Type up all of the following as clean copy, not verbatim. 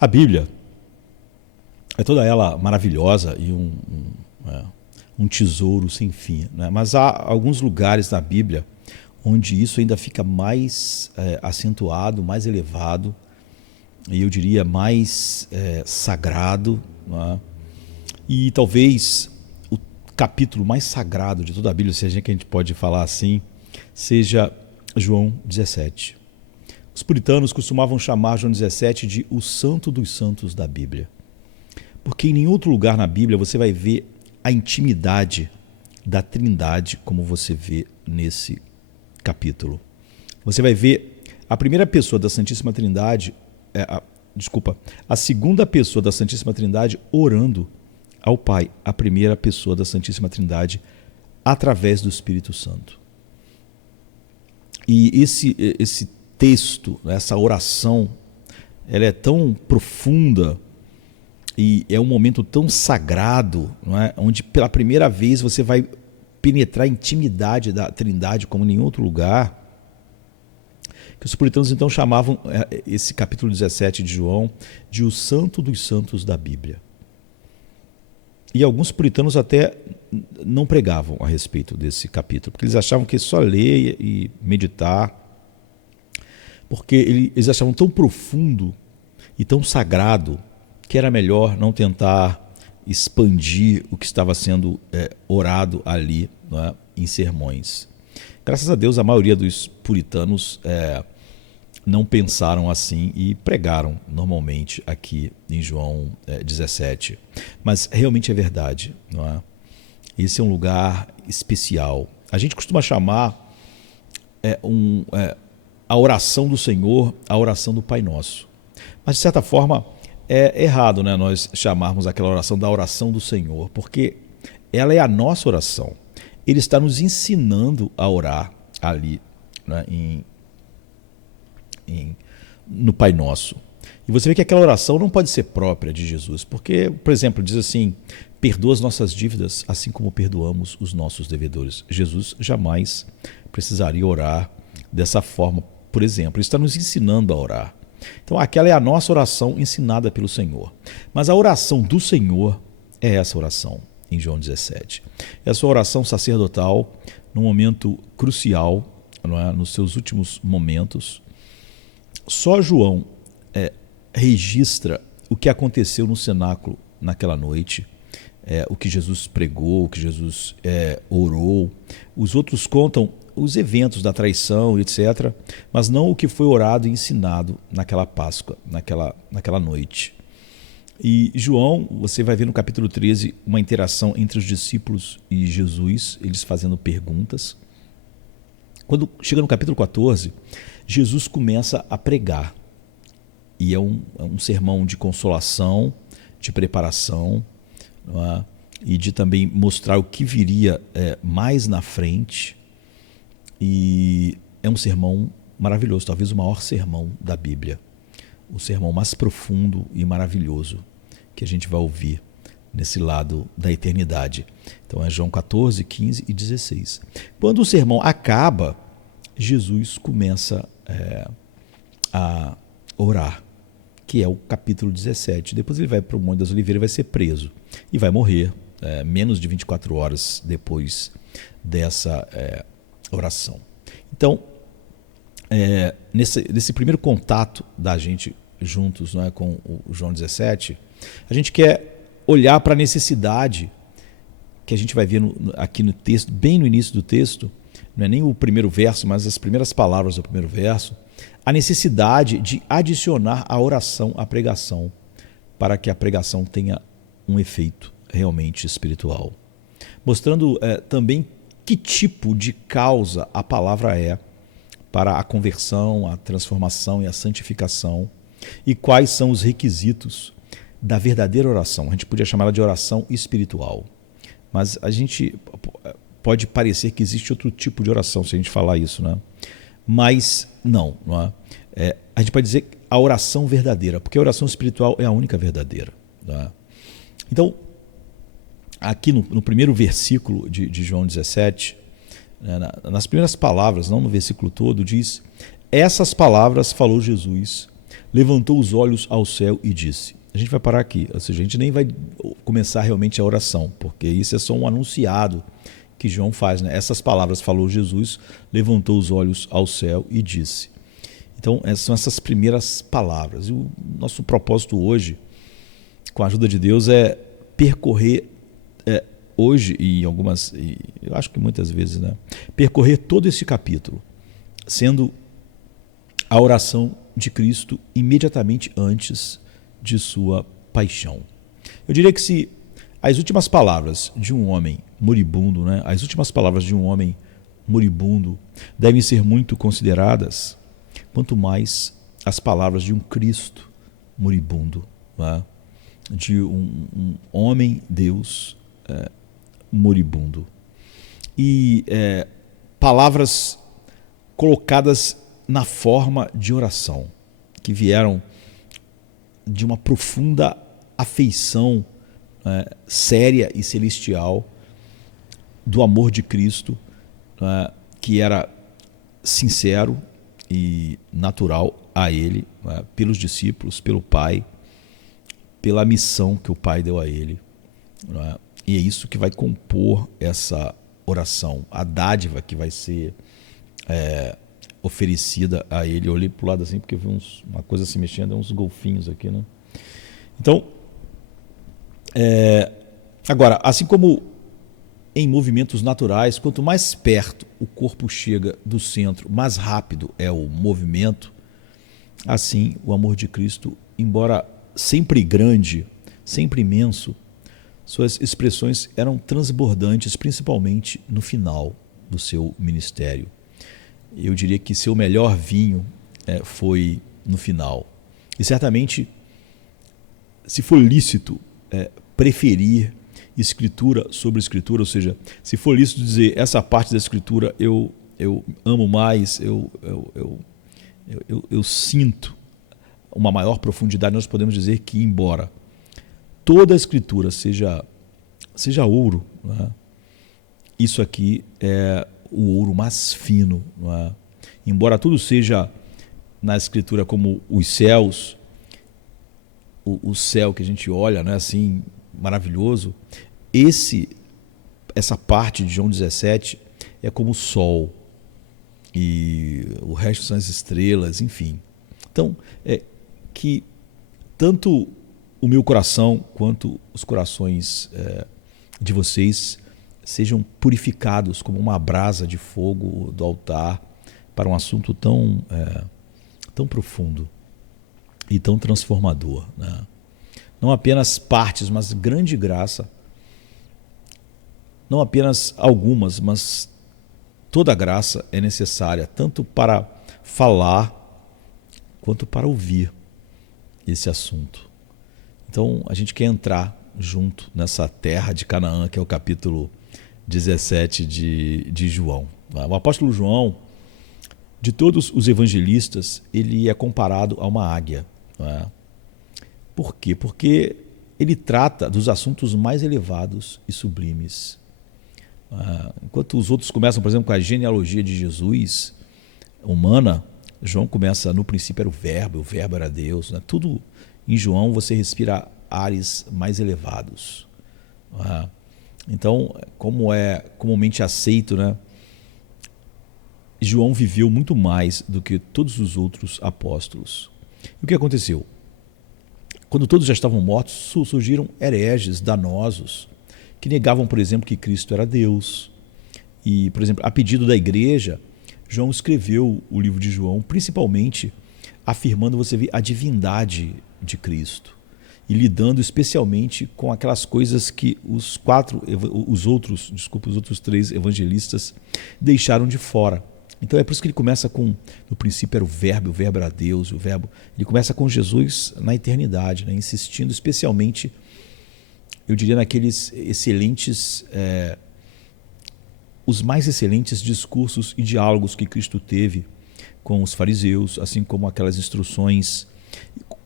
A Bíblia é toda ela maravilhosa e um tesouro sem fim, né? Mas há alguns lugares na Bíblia onde isso ainda fica mais acentuado, mais elevado, e eu diria mais sagrado, né? E talvez o capítulo mais sagrado de toda a Bíblia, se a gente pode falar assim, seja João 17. Os puritanos costumavam chamar João 17 de o santo dos santos da Bíblia, porque em nenhum outro lugar na Bíblia você vai ver a intimidade da Trindade como você vê nesse capítulo. Você vai ver a primeira pessoa da Santíssima Trindade, a segunda pessoa da Santíssima Trindade orando ao Pai, a primeira pessoa da Santíssima Trindade através do Espírito Santo. E esse texto, essa oração, ela é tão profunda e é um momento tão sagrado, não é? Onde pela primeira vez você vai penetrar a intimidade da Trindade como em nenhum outro lugar, que os puritanos então chamavam esse capítulo 17 de João de o santo dos santos da Bíblia. E alguns puritanos até não pregavam a respeito desse capítulo, porque eles achavam que só ler e meditar, porque eles achavam tão profundo e tão sagrado que era melhor não tentar expandir o que estava sendo orado ali, não é, em sermões. Graças a Deus, a maioria dos puritanos não pensaram assim e pregaram normalmente aqui em João 17. Mas realmente é verdade, não é? Esse é um lugar especial. A gente costuma chamar a oração do Senhor a oração do Pai Nosso. Mas, de certa forma, é errado, né, nós chamarmos aquela oração da oração do Senhor, porque ela é a nossa oração. Ele está nos ensinando a orar ali, né, no Pai Nosso. E você vê que aquela oração não pode ser própria de Jesus, porque, por exemplo, diz assim: perdoa as nossas dívidas assim como perdoamos os nossos devedores. Jesus jamais precisaria orar dessa forma, por exemplo. Ele está nos ensinando a orar. Então aquela é a nossa oração ensinada pelo Senhor. Mas a oração do Senhor é essa oração em João 17. Essa oração sacerdotal, num momento crucial, não é? Nos seus últimos momentos. Só João registra o que aconteceu no cenáculo naquela noite, o que Jesus pregou, o que Jesus orou. Os outros contam os eventos da traição, etc., mas não o que foi orado e ensinado naquela Páscoa, naquela noite. E João, você vai ver no capítulo 13 uma interação entre os discípulos e Jesus, eles fazendo perguntas. Quando chega no capítulo 14, Jesus começa a pregar. E é um sermão de consolação, de preparação, não é? E de também mostrar o que viria mais na frente. E é um sermão maravilhoso, talvez o maior sermão da Bíblia. O sermão mais profundo e maravilhoso que a gente vai ouvir nesse lado da eternidade. Então é João 14, 15 e 16. Quando o sermão acaba, Jesus começa a orar, que é o capítulo 17. Depois ele vai para o Monte das Oliveiras e vai ser preso. E vai morrer menos de 24 horas depois dessa oração. Então, nesse primeiro contato da gente juntos, não é, com o João 17, a gente quer olhar para a necessidade que a gente vai ver aqui no texto, bem no início do texto, não é nem o primeiro verso, mas as primeiras palavras do primeiro verso, a necessidade de adicionar a oração à pregação, para que a pregação tenha um efeito realmente espiritual. Mostrando também que tipo de causa a palavra é para a conversão, a transformação e a santificação, e quais são os requisitos da verdadeira oração. A gente podia chamá-la de oração espiritual, mas a gente pode parecer que existe outro tipo de oração se a gente falar isso, né? Mas não é? A gente pode dizer a oração verdadeira, porque a oração espiritual é a única verdadeira, né? Então, aqui no primeiro versículo de João 17, né, nas primeiras palavras, não no versículo todo, diz: essas palavras falou Jesus levantou os olhos ao céu e disse. A gente vai parar aqui, ou seja, a gente nem vai começar realmente a oração, porque isso é só um anunciado que João faz, né? Essas palavras falou Jesus, levantou os olhos ao céu e disse. Então, são essas primeiras palavras. E o nosso propósito hoje, com a ajuda de Deus, é percorrer hoje e eu acho que muitas vezes, né? Percorrer todo esse capítulo, sendo a oração de Cristo imediatamente antes de sua paixão. Eu diria que se as últimas palavras de um homem moribundo, né? As últimas palavras de um homem moribundo devem ser muito consideradas, quanto mais as palavras de um Cristo moribundo, né? De um homem Deus moribundo. E palavras colocadas na forma de oração, que vieram de uma profunda afeição séria e celestial do amor de Cristo, que era sincero e natural a ele, pelos discípulos, pelo Pai, pela missão que o Pai deu a ele. E é isso que vai compor essa oração, a dádiva que vai ser oferecida a ele. Eu olhei para o lado assim porque eu vi uma coisa se mexendo, uns golfinhos aqui, né? Então, agora, assim como em movimentos naturais, quanto mais perto o corpo chega do centro, mais rápido é o movimento, assim o amor de Cristo, embora sempre grande, sempre imenso, suas expressões eram transbordantes, principalmente no final do seu ministério. Eu diria que seu melhor vinho foi no final. E certamente, se for lícito preferir escritura sobre escritura, ou seja, se for lícito dizer essa parte da escritura eu amo mais, eu sinto uma maior profundidade, nós podemos dizer que, embora toda a escritura seja ouro, né? Isso aqui é o ouro mais fino, né? Embora tudo seja na escritura como os céus, o céu que a gente olha, né, assim, maravilhoso, essa parte de João 17 é como o sol e o resto são as estrelas, enfim. Então, que tanto o meu coração quanto os corações de vocês sejam purificados como uma brasa de fogo do altar para um assunto tão profundo e tão transformador, né? Não apenas partes, mas grande graça, não apenas algumas, mas toda graça é necessária, tanto para falar quanto para ouvir esse assunto. Então, a gente quer entrar junto nessa terra de Canaã, que é o capítulo 17 de João. O apóstolo João, de todos os evangelistas, ele é comparado a uma águia. Não é? Por quê? Porque ele trata dos assuntos mais elevados e sublimes. Enquanto os outros começam, por exemplo, com a genealogia de Jesus humana, João começa, no princípio era o verbo era Deus. Né? Tudo em João você respira ares mais elevados. Então, como é comumente aceito, né? João viveu muito mais do que todos os outros apóstolos. E o que aconteceu? Quando todos já estavam mortos, surgiram hereges danosos que negavam, por exemplo, que Cristo era Deus. E, por exemplo, a pedido da igreja, João escreveu o livro de João, principalmente afirmando, você vê, a divindade de Cristo e lidando especialmente com aquelas coisas que os outros três evangelistas deixaram de fora. Então é por isso que ele começa com, no princípio era o verbo era Deus, ele começa com Jesus na eternidade, né, insistindo especialmente, eu diria, naqueles excelentes, os mais excelentes discursos e diálogos que Cristo teve com os fariseus, assim como aquelas instruções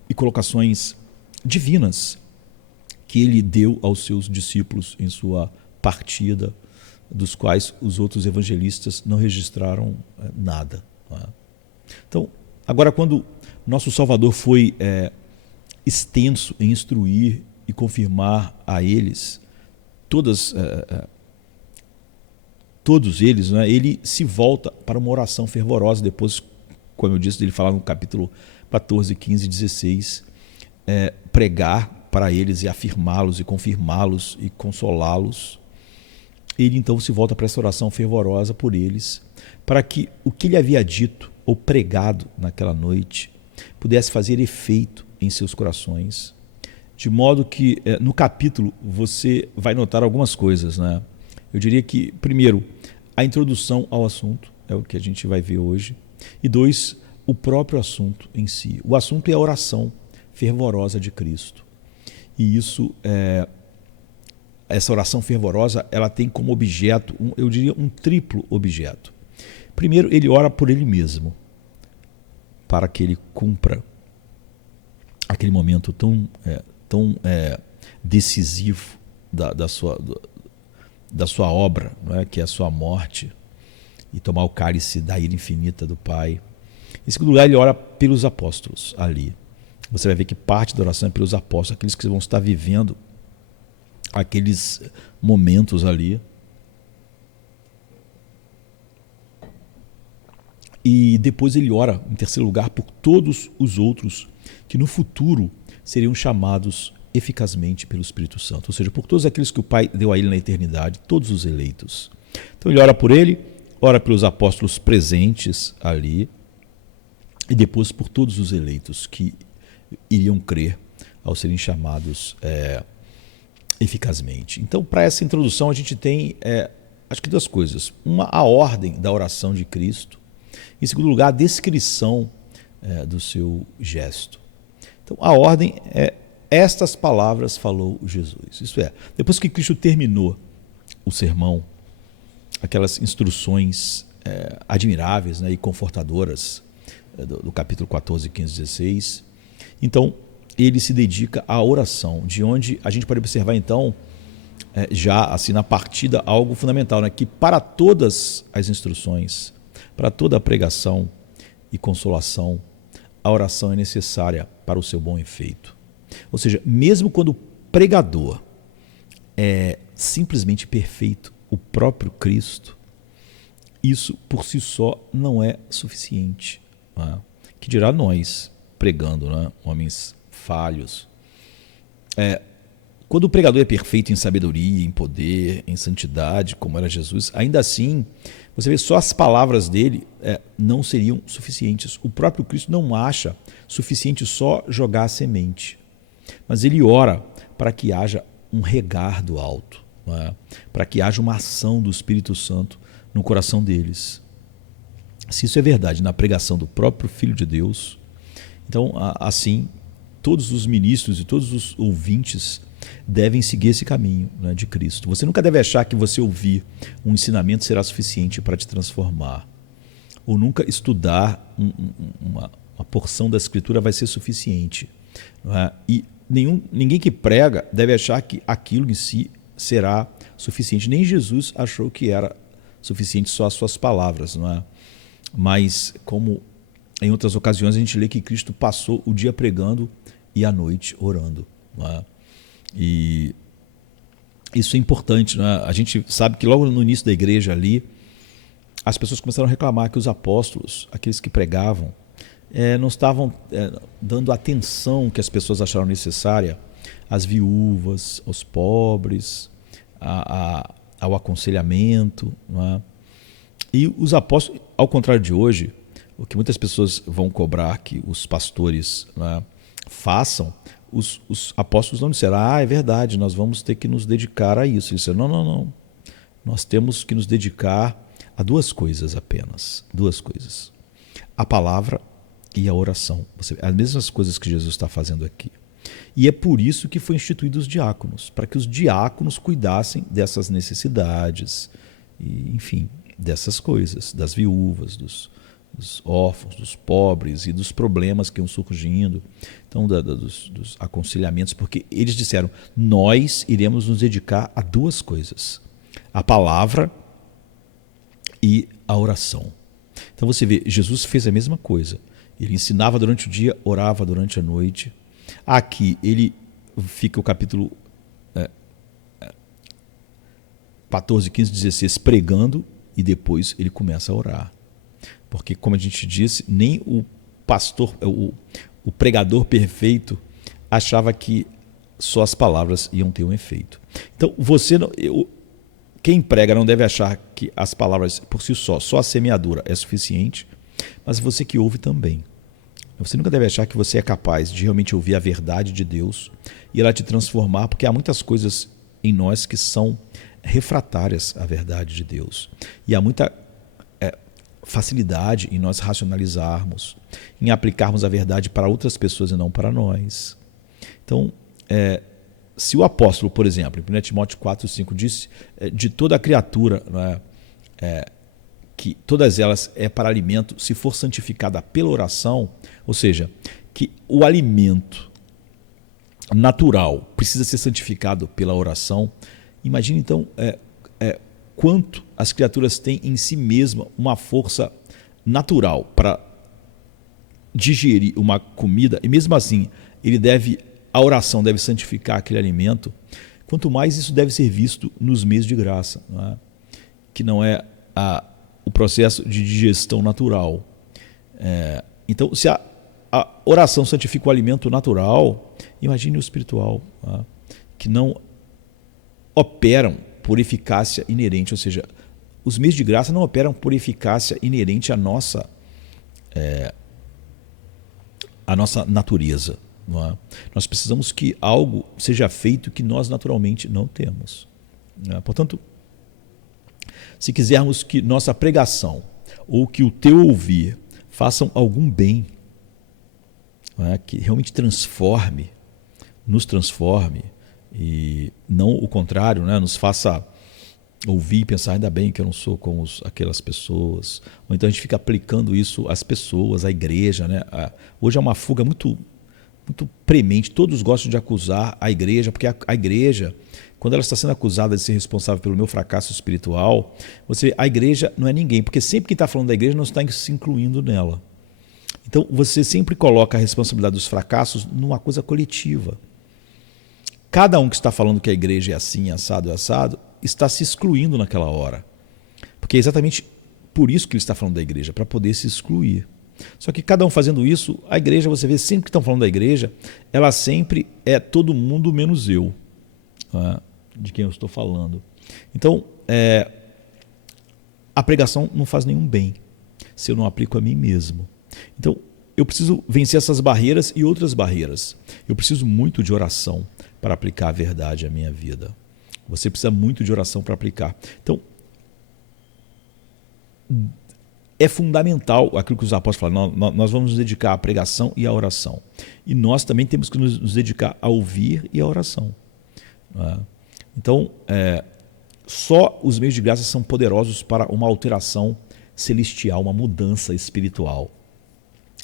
e colocações divinas que ele deu aos seus discípulos em sua partida, dos quais os outros evangelistas não registraram nada. Não é? Então, agora quando Nosso Salvador foi extenso em instruir e confirmar a eles todos eles, né? Ele se volta para uma oração fervorosa, depois, como eu disse, ele fala no capítulo 14, 15 e 16, pregar para eles e afirmá-los e confirmá-los e consolá-los. Ele então se volta para essa oração fervorosa por eles, para que o que ele havia dito ou pregado naquela noite pudesse fazer efeito em seus corações, de modo que no capítulo você vai notar algumas coisas, né? Eu diria que, primeiro, a introdução ao assunto, é o que a gente vai ver hoje, e 2, o próprio assunto em si. O assunto é a oração fervorosa de Cristo. E essa oração fervorosa, ela tem como objeto, eu diria, um triplo objeto. Primeiro, ele ora por ele mesmo, para que ele cumpra aquele momento tão decisivo da sua obra, não é? Que é a sua morte, e tomar o cálice da ira infinita do Pai. Em segundo lugar, ele ora pelos apóstolos ali. Você vai ver que parte da oração é pelos apóstolos, aqueles que vão estar vivendo aqueles momentos ali. E depois ele ora, em terceiro lugar, por todos os outros que no futuro seriam chamados eficazmente pelo Espírito Santo, ou seja, por todos aqueles que o Pai deu a ele na eternidade, todos os eleitos. Então ele ora por ele, ora pelos apóstolos presentes ali, e depois por todos os eleitos que iriam crer ao serem chamados eficazmente. Então, para essa introdução, a gente tem, acho que duas coisas. Uma, a ordem da oração de Cristo. Em segundo lugar, a descrição do seu gesto. Então, a ordem é: estas palavras falou Jesus. Isso é, depois que Cristo terminou o sermão, aquelas instruções admiráveis, né, e confortadoras do capítulo 14, 15, 16, então ele se dedica à oração, de onde a gente pode observar então, já assim na partida, algo fundamental, né, que para todas as instruções, para toda a pregação e consolação, a oração é necessária para o seu bom efeito. Ou seja, mesmo quando o pregador é simplesmente perfeito, o próprio Cristo, isso por si só não é suficiente. Né? Que dirá nós, pregando, né? Homens falhos. Quando o pregador é perfeito em sabedoria, em poder, em santidade, como era Jesus, ainda assim, você vê, só as palavras dele não seriam suficientes. O próprio Cristo não acha suficiente só jogar a semente, mas ele ora para que haja um regar do alto, né? Para que haja uma ação do Espírito Santo no coração deles. Se isso é verdade na pregação do próprio Filho de Deus, então, assim, todos os ministros e todos os ouvintes devem seguir esse caminho, né, de Cristo. Você nunca deve achar que você ouvir um ensinamento será suficiente para te transformar. Ou nunca estudar uma porção da Escritura vai ser suficiente. Não é? E ninguém que prega deve achar que aquilo em si será suficiente. Nem Jesus achou que era suficiente só as suas palavras. Não é? Mas, como em outras ocasiões, a gente lê que Cristo passou o dia pregando e a noite orando. Não é? E isso é importante, né? A gente sabe que logo no início da igreja ali, as pessoas começaram a reclamar que os apóstolos, aqueles que pregavam, não estavam dando a atenção que as pessoas acharam necessária às viúvas, aos pobres, ao aconselhamento. Não é? E os apóstolos, ao contrário de hoje, o que muitas pessoas vão cobrar que os pastores, não é, façam, os apóstolos não disseram: é verdade, nós vamos ter que nos dedicar a isso. Eles disseram: não. Nós temos que nos dedicar a duas coisas apenas. Duas coisas. A palavra e a oração. As mesmas coisas que Jesus está fazendo aqui. E é por isso que foi instituído os diáconos, para que os diáconos cuidassem dessas necessidades, e, enfim, dessas coisas, das viúvas, dos órfãos, dos pobres e dos problemas que iam surgindo, então dos aconselhamentos, porque eles disseram: nós iremos nos dedicar a duas coisas, a palavra e a oração. Então você vê, Jesus fez a mesma coisa, Ele ensinava durante o dia, orava durante a noite. Aqui ele fica o capítulo 14, 15, 16 pregando e depois ele começa a orar. Porque, como a gente disse, nem o pastor, o pregador perfeito achava que só as palavras iam ter um efeito. Então, quem prega não deve achar que as palavras por si só a semeadura é suficiente, mas você que ouve também. Você nunca deve achar que você é capaz de realmente ouvir a verdade de Deus e ela te transformar, porque há muitas coisas em nós que são refratárias à verdade de Deus. E há muita facilidade em nós racionalizarmos, em aplicarmos a verdade para outras pessoas e não para nós. Então, se o apóstolo, por exemplo, em 1 Timóteo 4,5 disse de toda a criatura, que todas elas é para alimento, se for santificada pela oração, ou seja, que o alimento natural precisa ser santificado pela oração. Imagine então quanto as criaturas têm em si mesma uma força natural para digerir uma comida, e mesmo assim a oração deve santificar aquele alimento. Quanto mais isso deve ser visto nos meios de graça, não é? Que não é o processo de digestão natural. Então, se a oração santifica o alimento natural, imagine o espiritual, não é? Que não operam por eficácia inerente, ou seja, os meios de graça não operam por eficácia inerente à nossa natureza. Não é? Nós precisamos que algo seja feito que nós naturalmente não temos. Não é? Portanto, se quisermos que nossa pregação ou que o teu ouvir façam algum bem, não é? Que realmente nos transforme, e não o contrário, né? Nos faça ouvir e pensar, ainda bem que eu não sou como aquelas pessoas. Ou então a gente fica aplicando isso às pessoas, à igreja. Né? Hoje é uma fuga muito premente, todos gostam de acusar a igreja, porque a igreja, quando ela está sendo acusada de ser responsável pelo meu fracasso espiritual, a igreja não é ninguém, porque sempre que está falando da igreja não está se incluindo nela. Então você sempre coloca a responsabilidade dos fracassos numa coisa coletiva. Cada um que está falando que a igreja é assim, assado, está se excluindo naquela hora. Porque é exatamente por isso que ele está falando da igreja, para poder se excluir. Só que cada um fazendo isso, a igreja, você vê, sempre que estão falando da igreja, ela sempre é todo mundo menos eu, né, de quem eu estou falando. Então, a pregação não faz nenhum bem se eu não aplico a mim mesmo. Então, eu preciso vencer essas barreiras e outras barreiras. Eu preciso muito de oração para aplicar a verdade à minha vida. Você precisa muito de oração para aplicar. Então, é fundamental aquilo que os apóstolos falam, nós vamos nos dedicar à pregação e à oração. E nós também temos que nos dedicar a ouvir e à oração. Então, só os meios de graça são poderosos para uma alteração celestial, uma mudança espiritual.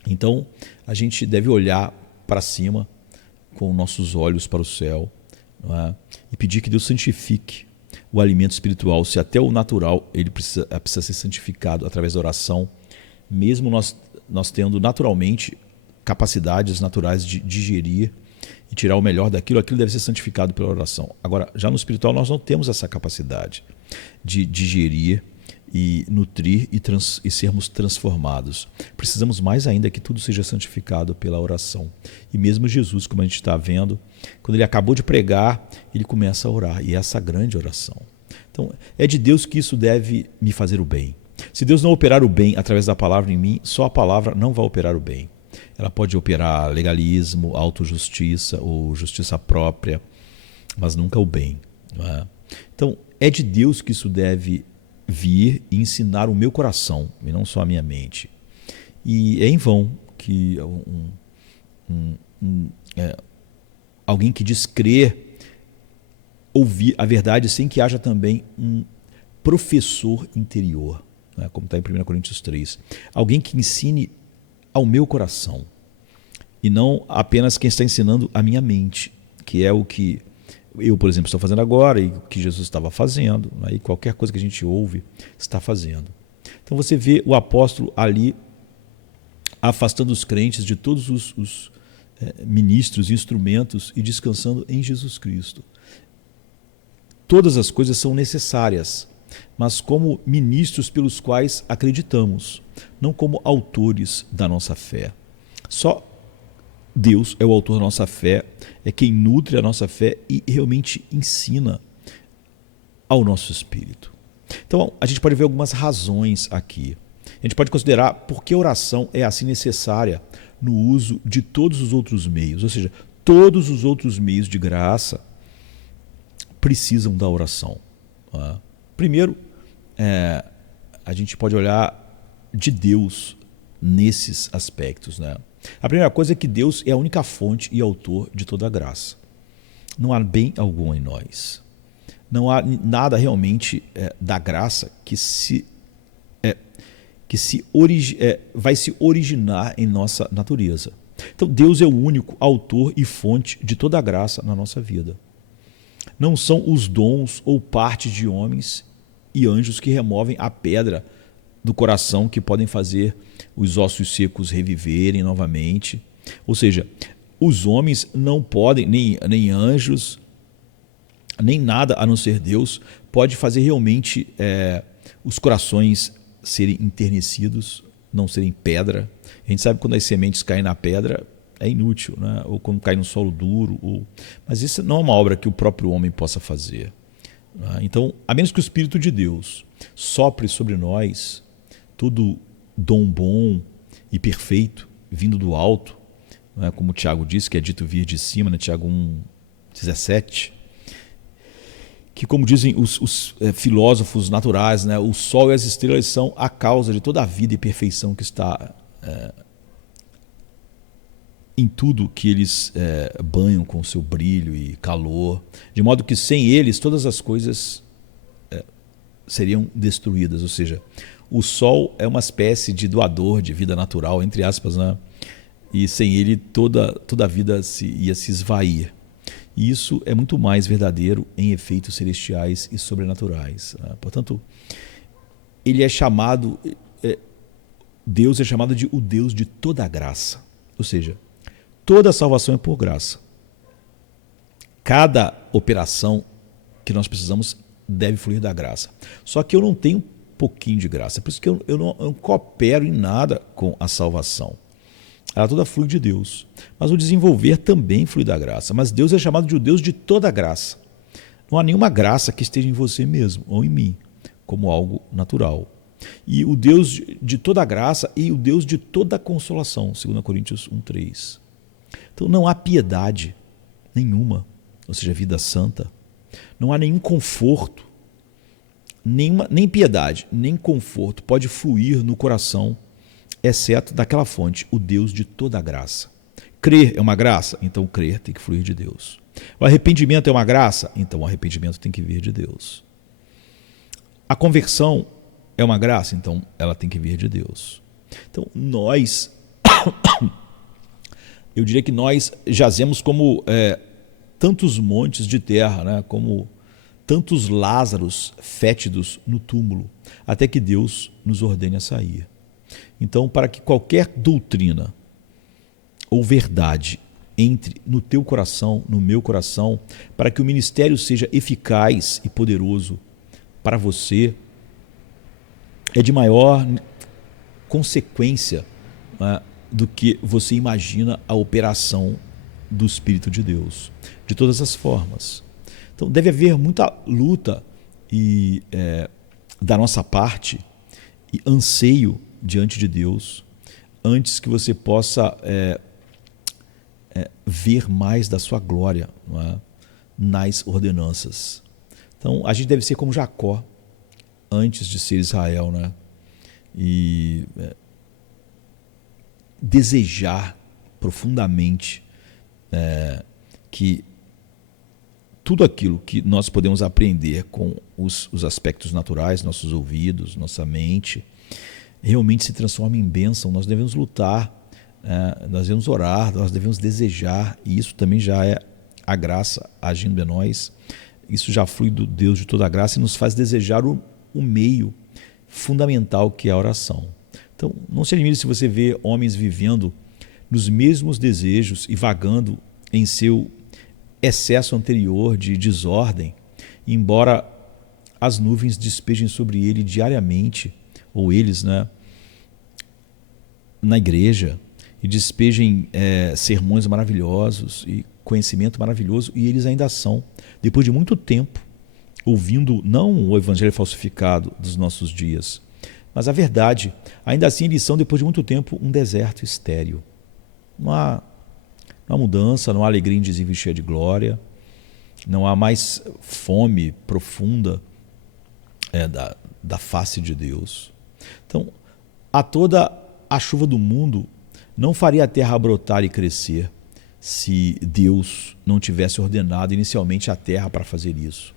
Então, a gente deve olhar para cima com nossos olhos para o céu, e pedir que Deus santifique o alimento espiritual, se até o natural ele precisa ser santificado através da oração, mesmo nós tendo naturalmente capacidades naturais de digerir e tirar o melhor daquilo, aquilo deve ser santificado pela oração. Agora, já no espiritual nós não temos essa capacidade de digerir e nutrir e sermos transformados. Precisamos mais ainda que tudo seja santificado pela oração. E mesmo Jesus, como a gente está vendo, quando ele acabou de pregar, ele começa a orar, e essa grande oração. Então, é de Deus que isso deve me fazer o bem. Se Deus não operar o bem através da palavra em mim, só a palavra não vai operar o bem. Ela pode operar legalismo, autojustiça ou justiça própria, mas nunca o bem. Não é? Então, é de Deus que isso deve vir e ensinar o meu coração, e não só a minha mente. E é em vão que alguém que diz crer, ouvir a verdade sem que haja também um professor interior, né, como está em 1 Coríntios 3. Alguém que ensine ao meu coração, e não apenas quem está ensinando a minha mente, que é o que eu, por exemplo, estou fazendo agora, e o que Jesus estava fazendo, né? E qualquer coisa que a gente ouve está fazendo. Então você vê o apóstolo ali afastando os crentes de todos os ministros, instrumentos e descansando em Jesus Cristo. Todas as coisas são necessárias, mas como ministros pelos quais acreditamos, não como autores da nossa fé. Só Deus é o autor da nossa fé, é quem nutre a nossa fé e realmente ensina ao nosso espírito. Então, a gente pode ver algumas razões aqui. A gente pode considerar por que a oração é assim necessária no uso de todos os outros meios, ou seja, todos os outros meios de graça precisam da oração. Primeiro, a gente pode olhar de Deus nesses aspectos, né? A primeira coisa é que Deus é a única fonte e autor de toda a graça. Não há bem algum em nós. Não há nada realmente da graça que vai se originar em nossa natureza. Então Deus é o único autor e fonte de toda a graça na nossa vida. Não são os dons ou partes de homens e anjos que removem a pedra do coração que podem fazer os ossos secos reviverem novamente. Ou seja, os homens não podem, nem anjos, nem nada a não ser Deus, pode fazer realmente os corações serem enternecidos, não serem pedra. A gente sabe que quando as sementes caem na pedra é inútil, né? Ou quando cai no solo duro. Mas isso não é uma obra que o próprio homem possa fazer. Então, a menos que o Espírito de Deus sopre sobre nós todo dom bom e perfeito vindo do alto, né? Como o Tiago disse, que é dito vir de cima, né? Tiago 1,17, que, como dizem os filósofos naturais, né? O sol e as estrelas são a causa de toda a vida e perfeição que está em tudo que eles banham com seu brilho e calor, de modo que sem eles todas as coisas seriam destruídas. Ou seja, o sol é uma espécie de doador de vida natural, entre aspas, né? E sem ele toda a vida ia se esvair. E isso é muito mais verdadeiro em efeitos celestiais e sobrenaturais, né? Portanto, ele é chamado, Deus é chamado de o Deus de toda a graça. Ou seja, toda a salvação é por graça. Cada operação que nós precisamos deve fluir da graça. Só que eu não tenho pouquinho de graça. Por isso que eu não coopero em nada com a salvação. Ela toda flui de Deus. Mas o desenvolver também flui da graça. Mas Deus é chamado de o Deus de toda a graça. Não há nenhuma graça que esteja em você mesmo ou em mim, como algo natural. E o Deus de toda a graça e o Deus de toda a consolação, 2 Coríntios 1,3. Então não há piedade nenhuma, ou seja, vida santa. Não há nenhum conforto, nem piedade, nem conforto pode fluir no coração, exceto daquela fonte, o Deus de toda a graça. Crer é uma graça? Então crer tem que fluir de Deus. O arrependimento é uma graça? Então o arrependimento tem que vir de Deus. A conversão é uma graça? Então ela tem que vir de Deus. Então nós, eu diria que nós jazemos como tantos montes de terra, né? Como tantos Lázaros fétidos no túmulo, até que Deus nos ordene a sair. Então, para que qualquer doutrina ou verdade entre no teu coração, no meu coração, para que o ministério seja eficaz e poderoso para você, é de maior consequência, né, do que você imagina a operação do Espírito de Deus, de todas as formas. Então deve haver muita luta e da nossa parte e anseio diante de Deus, antes que você possa ver mais da sua glória, não é? Nas ordenanças. Então a gente deve ser como Jacó antes de ser Israel, né? E desejar profundamente que tudo aquilo que nós podemos aprender com os aspectos naturais, nossos ouvidos, nossa mente, realmente se transforme em bênção. Nós devemos lutar, nós devemos orar, nós devemos desejar, e isso também já é a graça agindo em nós. Isso já flui do Deus de toda a graça e nos faz desejar o meio fundamental que é a oração. Então, não se admire se você vê homens vivendo nos mesmos desejos e vagando em seu excesso anterior de desordem, embora as nuvens despejem sobre ele diariamente, ou eles, né, na igreja, e despejem sermões maravilhosos e conhecimento maravilhoso, e eles ainda são, depois de muito tempo, ouvindo não o evangelho falsificado dos nossos dias, mas a verdade, ainda assim eles são, depois de muito tempo, um deserto estéril. Não há mudança, não há alegria em dizer cheia de glória, não há mais fome profunda da face de Deus. Então, a toda a chuva do mundo não faria a terra brotar e crescer se Deus não tivesse ordenado inicialmente a terra para fazer isso.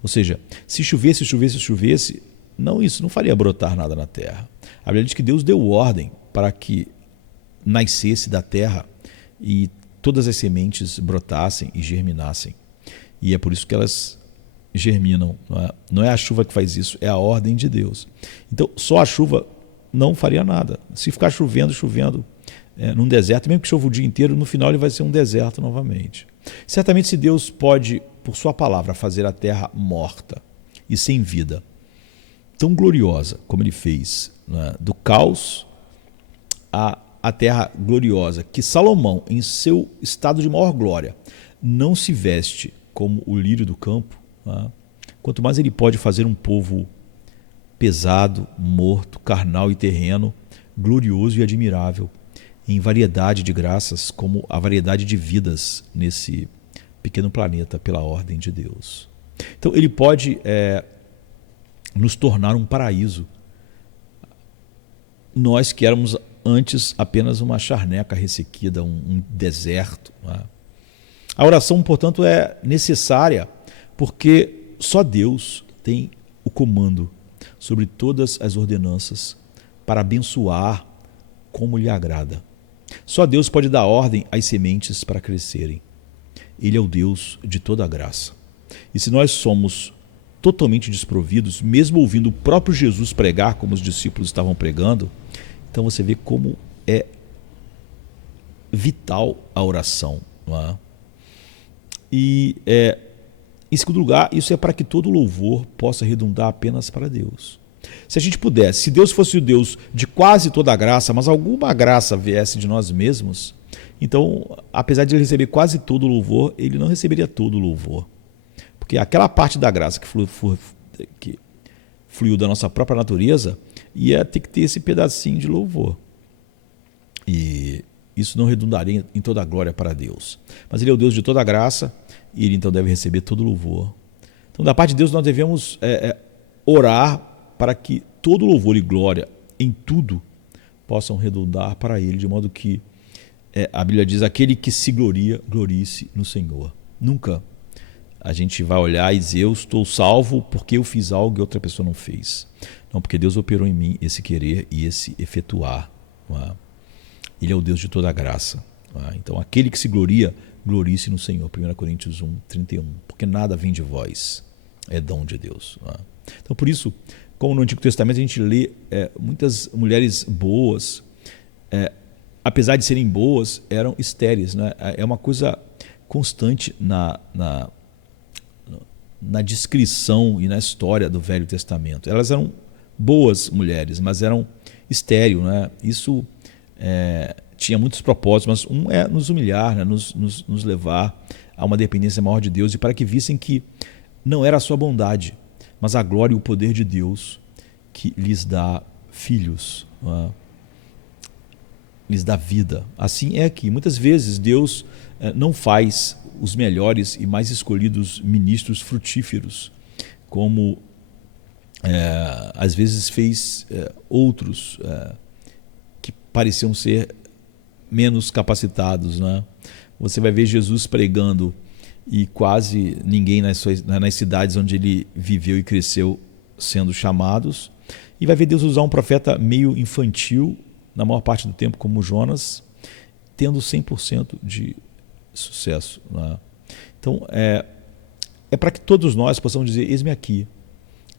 Ou seja, se chovesse, isso não faria brotar nada na terra. A Bíblia diz que Deus deu ordem para que nascesse da terra e todas as sementes brotassem e germinassem. E é por isso que elas germinam. Não é a chuva que faz isso, é a ordem de Deus. Então, só a chuva não faria nada. Se ficar chovendo num deserto, mesmo que chova o dia inteiro, no final ele vai ser um deserto novamente. Certamente, se Deus pode, por sua palavra, fazer a terra morta e sem vida, tão gloriosa como ele fez, né, do caos a terra gloriosa, que Salomão, em seu estado de maior glória, não se veste como o lírio do campo, né, quanto mais ele pode fazer um povo pesado, morto, carnal e terreno, glorioso e admirável, em variedade de graças, como a variedade de vidas nesse pequeno planeta pela ordem de Deus. Então ele pode nos tornar um paraíso. Nós que éramos antes apenas uma charneca ressequida, um deserto. Né? A oração, portanto, é necessária porque só Deus tem o comando sobre todas as ordenanças para abençoar como lhe agrada. Só Deus pode dar ordem às sementes para crescerem. Ele é o Deus de toda a graça. E se nós somos totalmente desprovidos, mesmo ouvindo o próprio Jesus pregar como os discípulos estavam pregando, então você vê como é vital a oração. Não é? E, em segundo lugar, isso é para que todo louvor possa redundar apenas para Deus. Se a gente pudesse, se Deus fosse o Deus de quase toda a graça, mas alguma graça viesse de nós mesmos, então, apesar de ele receber quase todo o louvor, ele não receberia todo o louvor. Porque aquela parte da graça que fluiu da nossa própria natureza ia ter que ter esse pedacinho de louvor. E isso não redundaria em toda a glória para Deus. Mas ele é o Deus de toda a graça e ele então deve receber todo o louvor. Então, da parte de Deus, nós devemos orar para que todo louvor e glória em tudo possam redundar para ele, de modo que a Bíblia diz, aquele que se gloria, glorie-se no Senhor. Nunca a gente vai olhar e dizer, eu estou salvo porque eu fiz algo que outra pessoa não fez. Não, porque Deus operou em mim esse querer e esse efetuar. Não é? Ele é o Deus de toda a graça. Não é? Então, aquele que se gloria, glorie-se no Senhor. 1 Coríntios 1:31. Porque nada vem de vós, é dom de Deus. Não é? Então, por isso, como no Antigo Testamento a gente lê muitas mulheres boas, apesar de serem boas, eram estéreis. Né? É uma coisa constante na descrição e na história do Velho Testamento. Elas eram boas mulheres, mas eram estéreis. Né? Isso tinha muitos propósitos, mas um é nos humilhar, né? nos levar a uma dependência maior de Deus, e para que vissem que não era a sua bondade, mas a glória e o poder de Deus que lhes dá filhos, né? Lhes dá vida. Assim é que muitas vezes Deus não faz os melhores e mais escolhidos ministros frutíferos, como às vezes fez outros que pareciam ser menos capacitados. Né? Você vai ver Jesus pregando e quase ninguém nas cidades onde ele viveu e cresceu sendo chamados. E vai ver Deus usar um profeta meio infantil, na maior parte do tempo, como Jonas, tendo 100% de sucesso. Né? Então, é para que todos nós possamos dizer, eis-me aqui,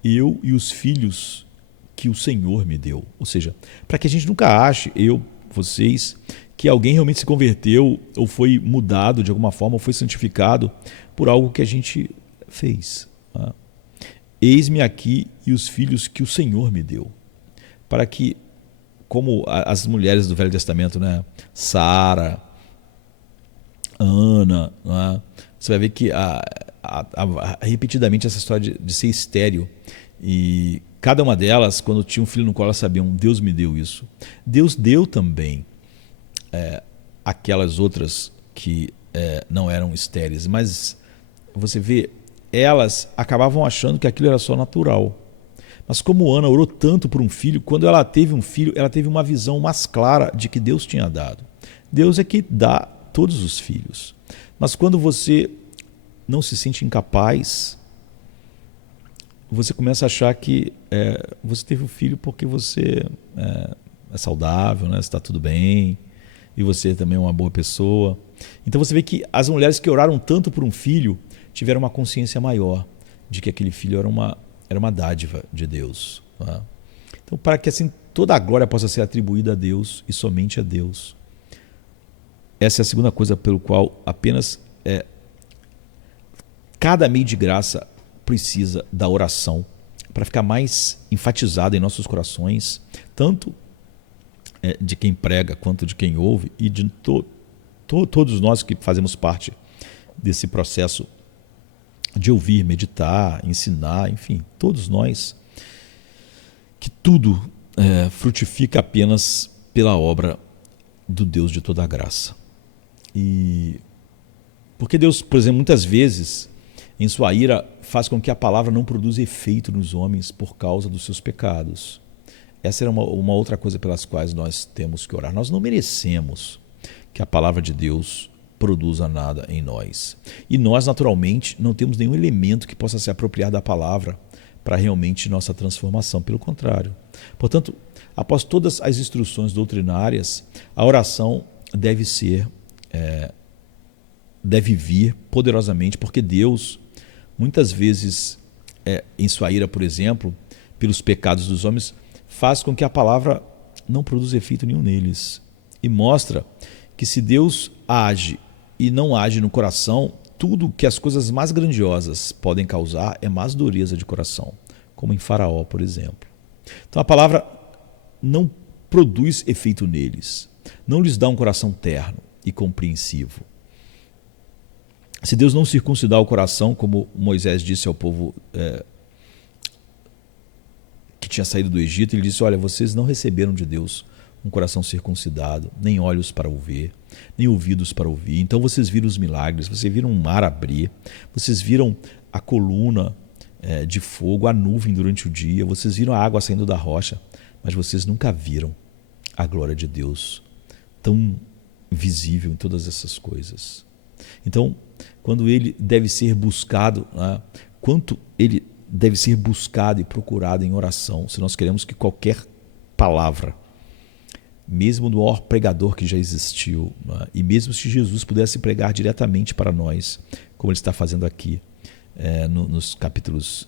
eu e os filhos que o Senhor me deu. Ou seja, para que a gente nunca ache, eu, vocês, que alguém realmente se converteu ou foi mudado de alguma forma, ou foi santificado por algo que a gente fez. Tá? Eis-me aqui e os filhos que o Senhor me deu. Para que, como as mulheres do Velho Testamento, né? Sara, Ana, né? Você vai ver que repetidamente essa história de ser estéril, e cada uma delas, quando tinha um filho no colo, elas sabiam, Deus me deu isso. Deus deu também aquelas outras que não eram estéreis, mas você vê, elas acabavam achando que aquilo era só natural. Mas como Ana orou tanto por um filho, quando ela teve um filho, ela teve uma visão mais clara de que Deus tinha dado. Deus é que dá todos os filhos. Mas quando você não se sente incapaz, você começa a achar que você teve um filho porque você é saudável, né? Está tudo bem, e você também é uma boa pessoa. Então você vê que as mulheres que oraram tanto por um filho tiveram uma consciência maior de que aquele filho era uma dádiva de Deus. Tá? Então, para que assim toda a glória possa ser atribuída a Deus e somente a Deus. Essa é a segunda coisa pelo qual apenas cada meio de graça precisa da oração para ficar mais enfatizada em nossos corações, tanto de quem prega quanto de quem ouve e de todos nós que fazemos parte desse processo de ouvir, meditar, ensinar, enfim, todos nós, que tudo frutifica apenas pela obra do Deus de toda a graça. E porque Deus, por exemplo, muitas vezes, em sua ira, faz com que a palavra não produza efeito nos homens por causa dos seus pecados. Essa era uma outra coisa pelas quais nós temos que orar. Nós não merecemos que a palavra de Deus produza nada em nós. E nós, naturalmente, não temos nenhum elemento que possa se apropriar da palavra para realmente nossa transformação. Pelo contrário. Portanto, após todas as instruções doutrinárias, a oração deve vir poderosamente, porque Deus, muitas vezes, em sua ira, por exemplo, pelos pecados dos homens, faz com que a palavra não produza efeito nenhum neles. E mostra que se Deus age e não age no coração, tudo que as coisas mais grandiosas podem causar é mais dureza de coração, como em Faraó, por exemplo. Então a palavra não produz efeito neles, não lhes dá um coração terno e compreensivo. Se Deus não circuncidar o coração, como Moisés disse ao povo que tinha saído do Egito, ele disse, olha, vocês não receberam de Deus um coração circuncidado, nem olhos para ouvir, nem ouvidos para ouvir. Então vocês viram os milagres, vocês viram um mar abrir, vocês viram a coluna de fogo, a nuvem durante o dia, vocês viram a água saindo da rocha, mas vocês nunca viram a glória de Deus tão visível em todas essas coisas. Então, quando ele deve ser buscado, né, quanto ele deve ser buscado e procurado em oração, se nós queremos que qualquer palavra, mesmo do maior pregador que já existiu, né, e mesmo se Jesus pudesse pregar diretamente para nós, como ele está fazendo aqui, nos capítulos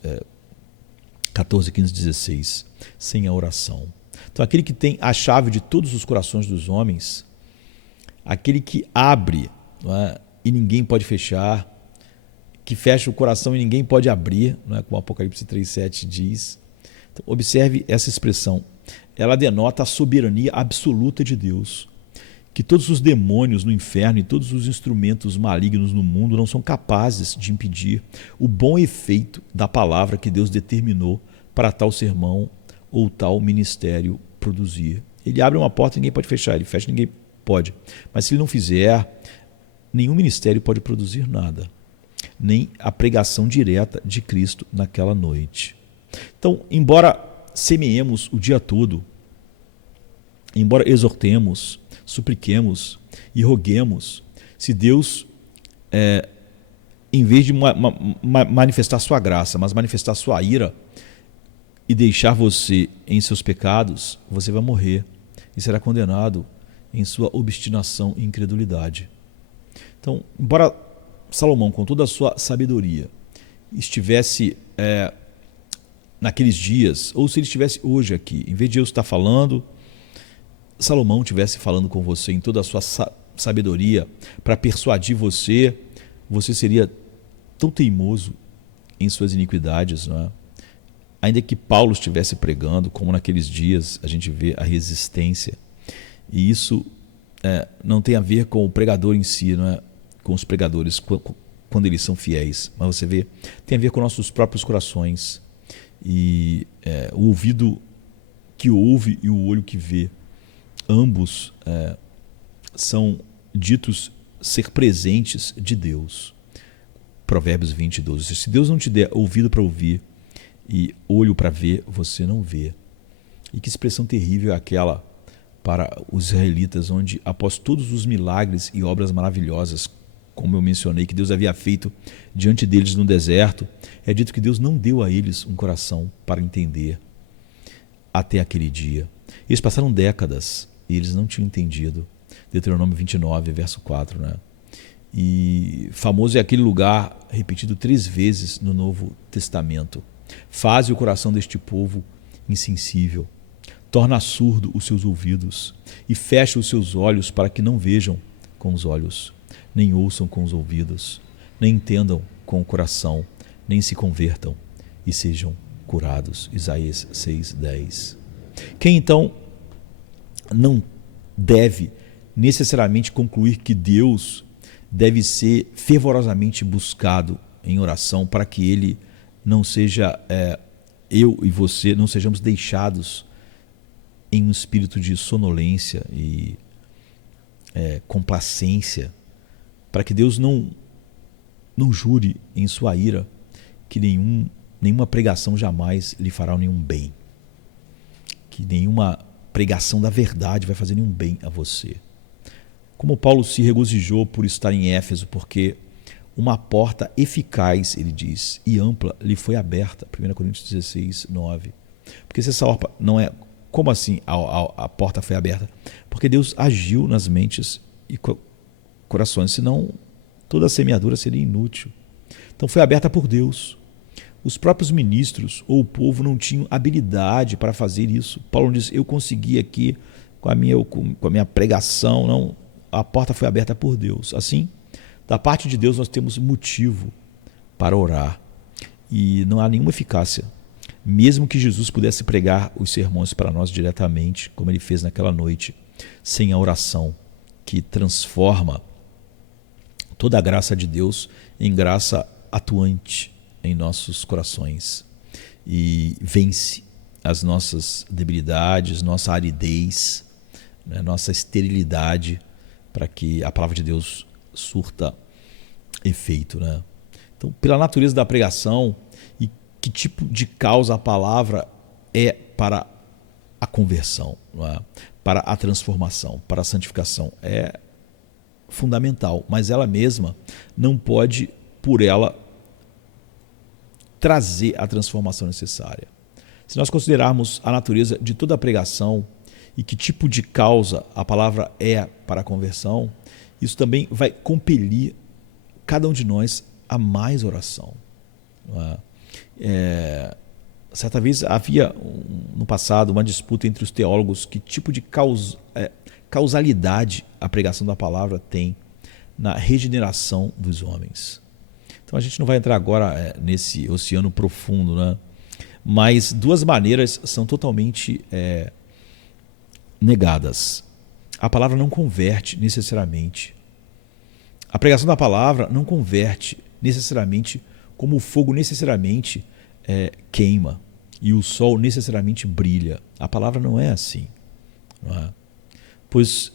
14, 15, 16, sem a oração. Então, aquele que tem a chave de todos os corações dos homens, aquele que abre, né, e ninguém pode fechar, que fecha o coração e ninguém pode abrir, né, como o Apocalipse 3,7 diz. Então, observe essa expressão. Ela denota a soberania absoluta de Deus, que todos os demônios no inferno e todos os instrumentos malignos no mundo não são capazes de impedir o bom efeito da palavra que Deus determinou para tal sermão ou tal ministério produzir. Ele abre uma porta e ninguém pode fechar, ele fecha e ninguém pode. Mas se ele não fizer, nenhum ministério pode produzir nada, nem a pregação direta de Cristo naquela noite. Então, embora semeemos o dia todo, embora exortemos, supliquemos e roguemos, se Deus, em vez de manifestar sua graça, mas manifestar sua ira e deixar você em seus pecados, você vai morrer e será condenado em sua obstinação e incredulidade. Então, embora Salomão, com toda a sua sabedoria, estivesse naqueles dias, ou se ele estivesse hoje aqui, em vez de eu estar falando, Salomão estivesse falando com você em toda a sua sabedoria para persuadir você, você seria tão teimoso em suas iniquidades, não é? Ainda que Paulo estivesse pregando, como naqueles dias a gente vê a resistência, e isso não tem a ver com o pregador em si, não é? Com os pregadores quando eles são fiéis, mas você vê, tem a ver com nossos próprios corações, e o ouvido que ouve e o olho que vê, ambos são ditos ser presentes de Deus. Provérbios 20:12. Se Deus não te der ouvido para ouvir e olho para ver, você não vê. E que expressão terrível é aquela para os israelitas, onde após todos os milagres e obras maravilhosas, como eu mencionei, que Deus havia feito diante deles no deserto, é dito que Deus não deu a eles um coração para entender até aquele dia. Eles passaram décadas e eles não tinham entendido. Deuteronômio 29, verso 4, né? E famoso é aquele lugar repetido 3 vezes no Novo Testamento. Faze o coração deste povo insensível, torna surdo os seus ouvidos e fecha os seus olhos para que não vejam com os olhos, nem ouçam com os ouvidos, nem entendam com o coração, nem se convertam e sejam curados. Isaías 6:10. Quem então não deve necessariamente concluir que Deus deve ser fervorosamente buscado em oração para que Ele não seja, eu e você, não sejamos deixados em um espírito de sonolência e complacência, para que Deus não jure em sua ira que nenhuma pregação jamais lhe fará nenhum bem, que nenhuma pregação da verdade vai fazer nenhum bem a você. Como Paulo se regozijou por estar em Éfeso, porque uma porta eficaz, ele diz, e ampla lhe foi aberta. 1 Coríntios 16:9. Porque se essa porta não é... Como assim a porta foi aberta? Porque Deus agiu nas mentes e corações, senão toda a semeadura seria inútil. Então foi aberta por Deus. Os próprios ministros ou o povo não tinham habilidade para fazer isso. Paulo diz, eu consegui aqui com a minha pregação. Não, a porta foi aberta por Deus. Assim, da parte de Deus nós temos motivo para orar. E não há nenhuma eficácia. Mesmo que Jesus pudesse pregar os sermões para nós diretamente, como ele fez naquela noite, sem a oração, que transforma toda a graça de Deus em graça atuante em nossos corações e vence as nossas debilidades, nossa aridez, né, nossa esterilidade, para que a palavra de Deus surta efeito, né? Então, pela natureza da pregação e que tipo de causa a palavra é para a conversão, não é? Para a transformação, para a santificação, é fundamental, mas ela mesma não pode, por ela, trazer a transformação necessária. Se nós considerarmos a natureza de toda a pregação e que tipo de causa a palavra é para a conversão, isso também vai compelir cada um de nós a mais oração. Certa vez havia no passado uma disputa entre os teólogos que tipo de causalidade a pregação da palavra tem na regeneração dos homens. Então a gente não vai entrar agora nesse oceano profundo, né? Mas 2 maneiras são totalmente negadas. A palavra não converte necessariamente. A pregação da palavra não converte necessariamente como o fogo necessariamente queima e o sol necessariamente brilha. A palavra não é assim. Não é? Pois,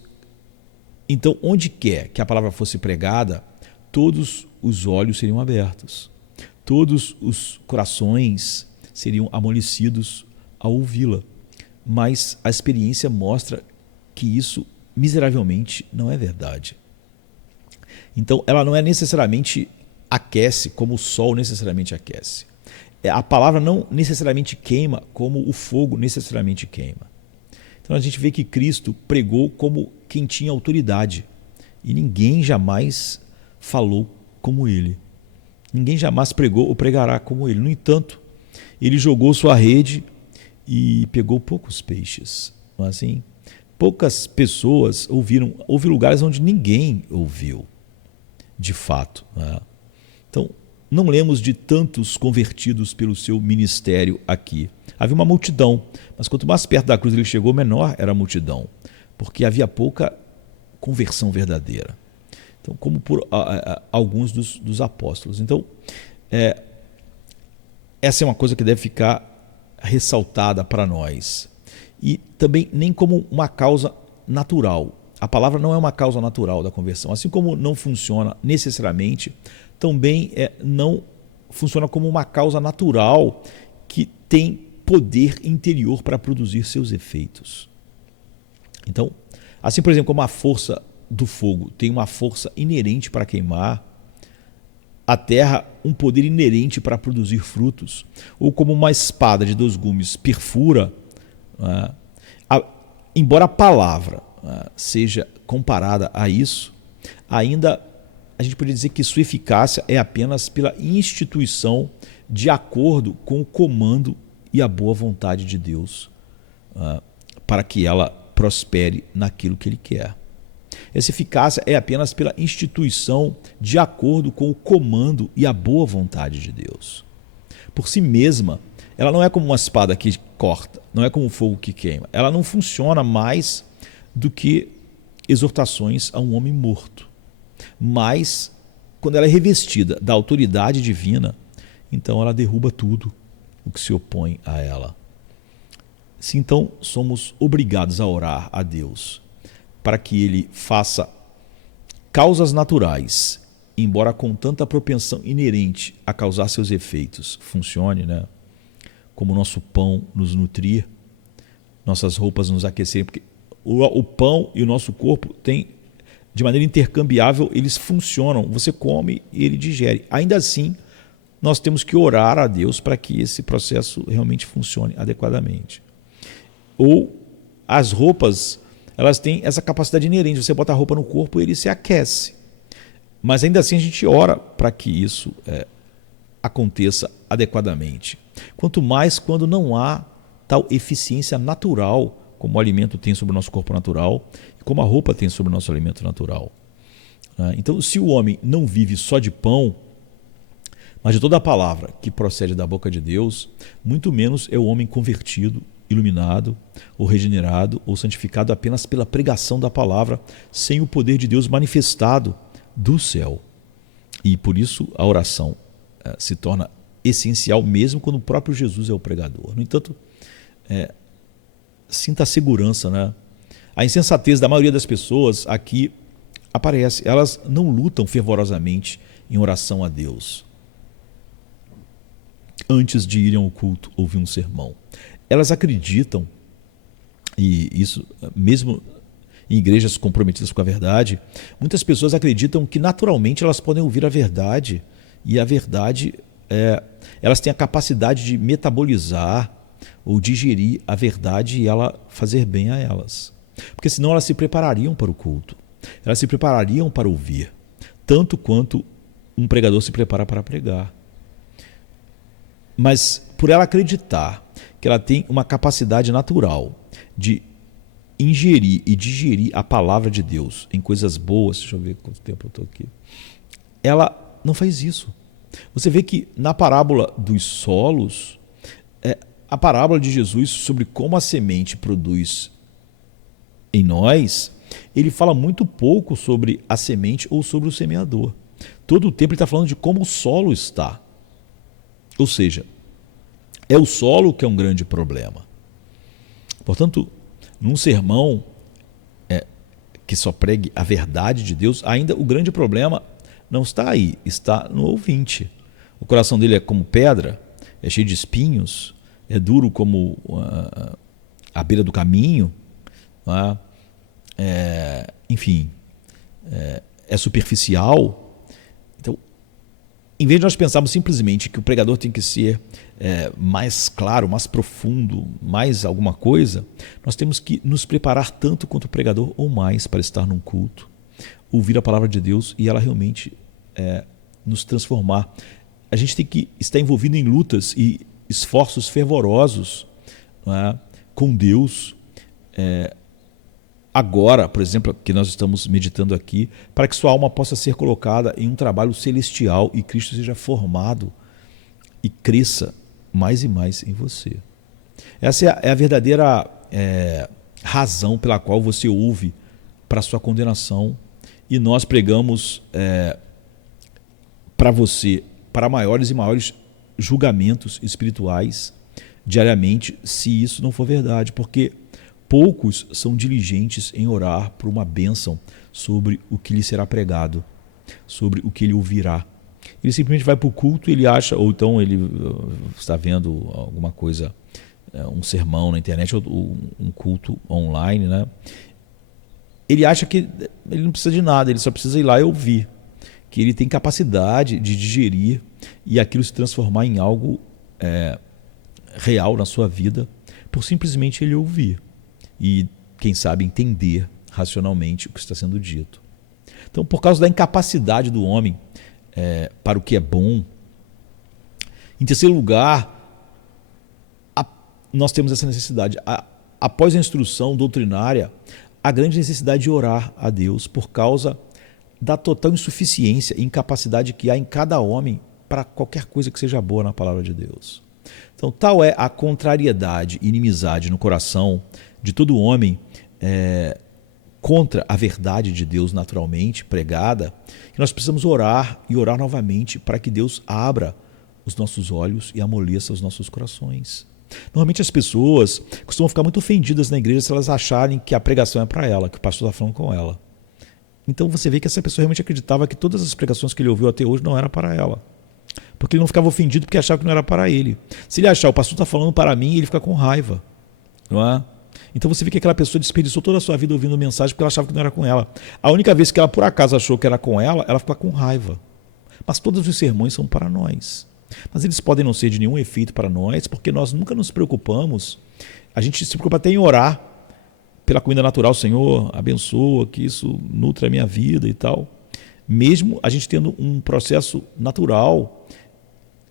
então, onde quer que a palavra fosse pregada, todos os olhos seriam abertos. Todos os corações seriam amolecidos ao ouvi-la. Mas a experiência mostra que isso miseravelmente não é verdade. Então, ela não é necessariamente aquece como o sol necessariamente aquece. A palavra não necessariamente queima como o fogo necessariamente queima. Então a gente vê que Cristo pregou como quem tinha autoridade e ninguém jamais falou como ele. Ninguém jamais pregou ou pregará como ele. No entanto, ele jogou sua rede e pegou poucos peixes. Não é assim? Poucas pessoas ouviram. Houve lugares onde ninguém ouviu, de fato. Né? Então, não lemos de tantos convertidos pelo seu ministério aqui. Havia uma multidão, mas quanto mais perto da cruz ele chegou, menor era a multidão, porque havia pouca conversão verdadeira. Então, como por alguns dos apóstolos. Então, essa é uma coisa que deve ficar ressaltada para nós. E também nem como uma causa natural. A palavra não é uma causa natural da conversão. Assim como não funciona necessariamente, também não funciona como uma causa natural que tem poder interior para produzir seus efeitos. Então, assim, por exemplo, como a força do fogo tem uma força inerente para queimar, a terra um poder inerente para produzir frutos, ou como uma espada de 2 gumes perfura, embora a palavra seja comparada a isso, ainda a gente pode dizer que sua eficácia é apenas pela instituição de acordo com o comando e a boa vontade de Deus, para que ela prospere naquilo que Ele quer. Essa eficácia é apenas pela instituição de acordo com o comando e a boa vontade de Deus. Por si mesma, ela não é como uma espada que corta, não é como um fogo que queima. Ela não funciona mais do que exortações a um homem morto. Mas, quando ela é revestida da autoridade divina, então ela derruba tudo o que se opõe a ela. Se então somos obrigados a orar a Deus para que Ele faça causas naturais, embora com tanta propensão inerente a causar seus efeitos, funcione, né? Como o nosso pão nos nutrir, nossas roupas nos aquecerem, porque o pão e o nosso corpo têm, de maneira intercambiável, eles funcionam. Você come e ele digere. Ainda assim, nós temos que orar a Deus para que esse processo realmente funcione adequadamente. Ou as roupas, elas têm essa capacidade inerente. Você bota a roupa no corpo e ele se aquece. Mas ainda assim a gente ora para que isso aconteça adequadamente. Quanto mais quando não há tal eficiência natural como o alimento tem sobre o nosso corpo natural e como a roupa tem sobre o nosso alimento natural. Então, se o homem não vive só de pão, mas de toda a palavra que procede da boca de Deus, muito menos é o homem convertido, iluminado, ou regenerado, ou santificado apenas pela pregação da palavra, sem o poder de Deus manifestado do céu. E por isso a oração se torna essencial mesmo quando o próprio Jesus é o pregador. No entanto, sinta a segurança, né? A insensatez da maioria das pessoas aqui aparece. Elas não lutam fervorosamente em oração a Deus antes de irem ao culto ouvir um sermão. Elas acreditam, e isso mesmo em igrejas comprometidas com a verdade, muitas pessoas acreditam que naturalmente elas podem ouvir a verdade, e a verdade, elas têm a capacidade de metabolizar ou digerir a verdade e ela fazer bem a elas. Porque senão elas se preparariam para o culto, elas se preparariam para ouvir, tanto quanto um pregador se prepara para pregar. Mas por ela acreditar que ela tem uma capacidade natural de ingerir e digerir a palavra de Deus em coisas boas, deixa eu ver quanto tempo eu estou aqui, ela não faz isso. Você vê que na parábola dos solos, a parábola de Jesus sobre como a semente produz em nós, ele fala muito pouco sobre a semente ou sobre o semeador. Todo o tempo ele está falando de como o solo está. Ou seja, é o solo que é um grande problema. Portanto, num sermão que só pregue a verdade de Deus, ainda o grande problema não está aí, está no ouvinte. O coração dele é como pedra, é cheio de espinhos, é duro como a beira do caminho, enfim, é superficial. Então, em vez de nós pensarmos simplesmente que o pregador tem que ser mais claro, mais profundo, mais alguma coisa, nós temos que nos preparar tanto quanto o pregador ou mais para estar num culto, ouvir a palavra de Deus e ela realmente nos transformar. A gente tem que estar envolvido em lutas e esforços fervorosos, não é, com Deus, agora, por exemplo, que nós estamos meditando aqui, para que sua alma possa ser colocada em um trabalho celestial e Cristo seja formado e cresça mais e mais em você. Essa é a verdadeira razão pela qual você ouve para sua condenação, e nós pregamos para você, para maiores e maiores julgamentos espirituais diariamente, se isso não for verdade, porque poucos são diligentes em orar por uma bênção sobre o que lhe será pregado, sobre o que ele ouvirá. Ele simplesmente vai para o culto, ele acha, ou então ele está vendo alguma coisa, um sermão na internet, ou um culto online, né? Ele acha que ele não precisa de nada, ele só precisa ir lá e ouvir, que ele tem capacidade de digerir e aquilo se transformar em algo real na sua vida, por simplesmente ele ouvir e, quem sabe, entender racionalmente o que está sendo dito. Então, por causa da incapacidade do homem para o que é bom, em terceiro lugar, nós temos essa necessidade. Após a instrução doutrinária, a grande necessidade de orar a Deus por causa da total insuficiência e incapacidade que há em cada homem para qualquer coisa que seja boa na palavra de Deus. Então, tal é a contrariedade e inimizade no coração de todo homem contra a verdade de Deus naturalmente pregada, que nós precisamos orar e orar novamente para que Deus abra os nossos olhos e amoleça os nossos corações. Normalmente as pessoas costumam ficar muito ofendidas na igreja se elas acharem que a pregação é para ela, que o pastor está falando com ela. Então você vê que essa pessoa realmente acreditava que todas as pregações que ele ouviu até hoje não eram para ela. Porque ele não ficava ofendido porque achava que não era para ele. Se ele achar, o pastor está falando para mim, ele fica com raiva. Não é? Então você vê que aquela pessoa desperdiçou toda a sua vida ouvindo mensagem porque ela achava que não era com ela. A única vez que ela por acaso achou que era com ela fica com raiva. Mas todos os sermões são para nós. Mas eles podem não ser de nenhum efeito para nós, porque nós nunca nos preocupamos. A gente se preocupa até em orar pela comida natural. Senhor, abençoa, que isso nutre a minha vida e tal. Mesmo a gente tendo um processo natural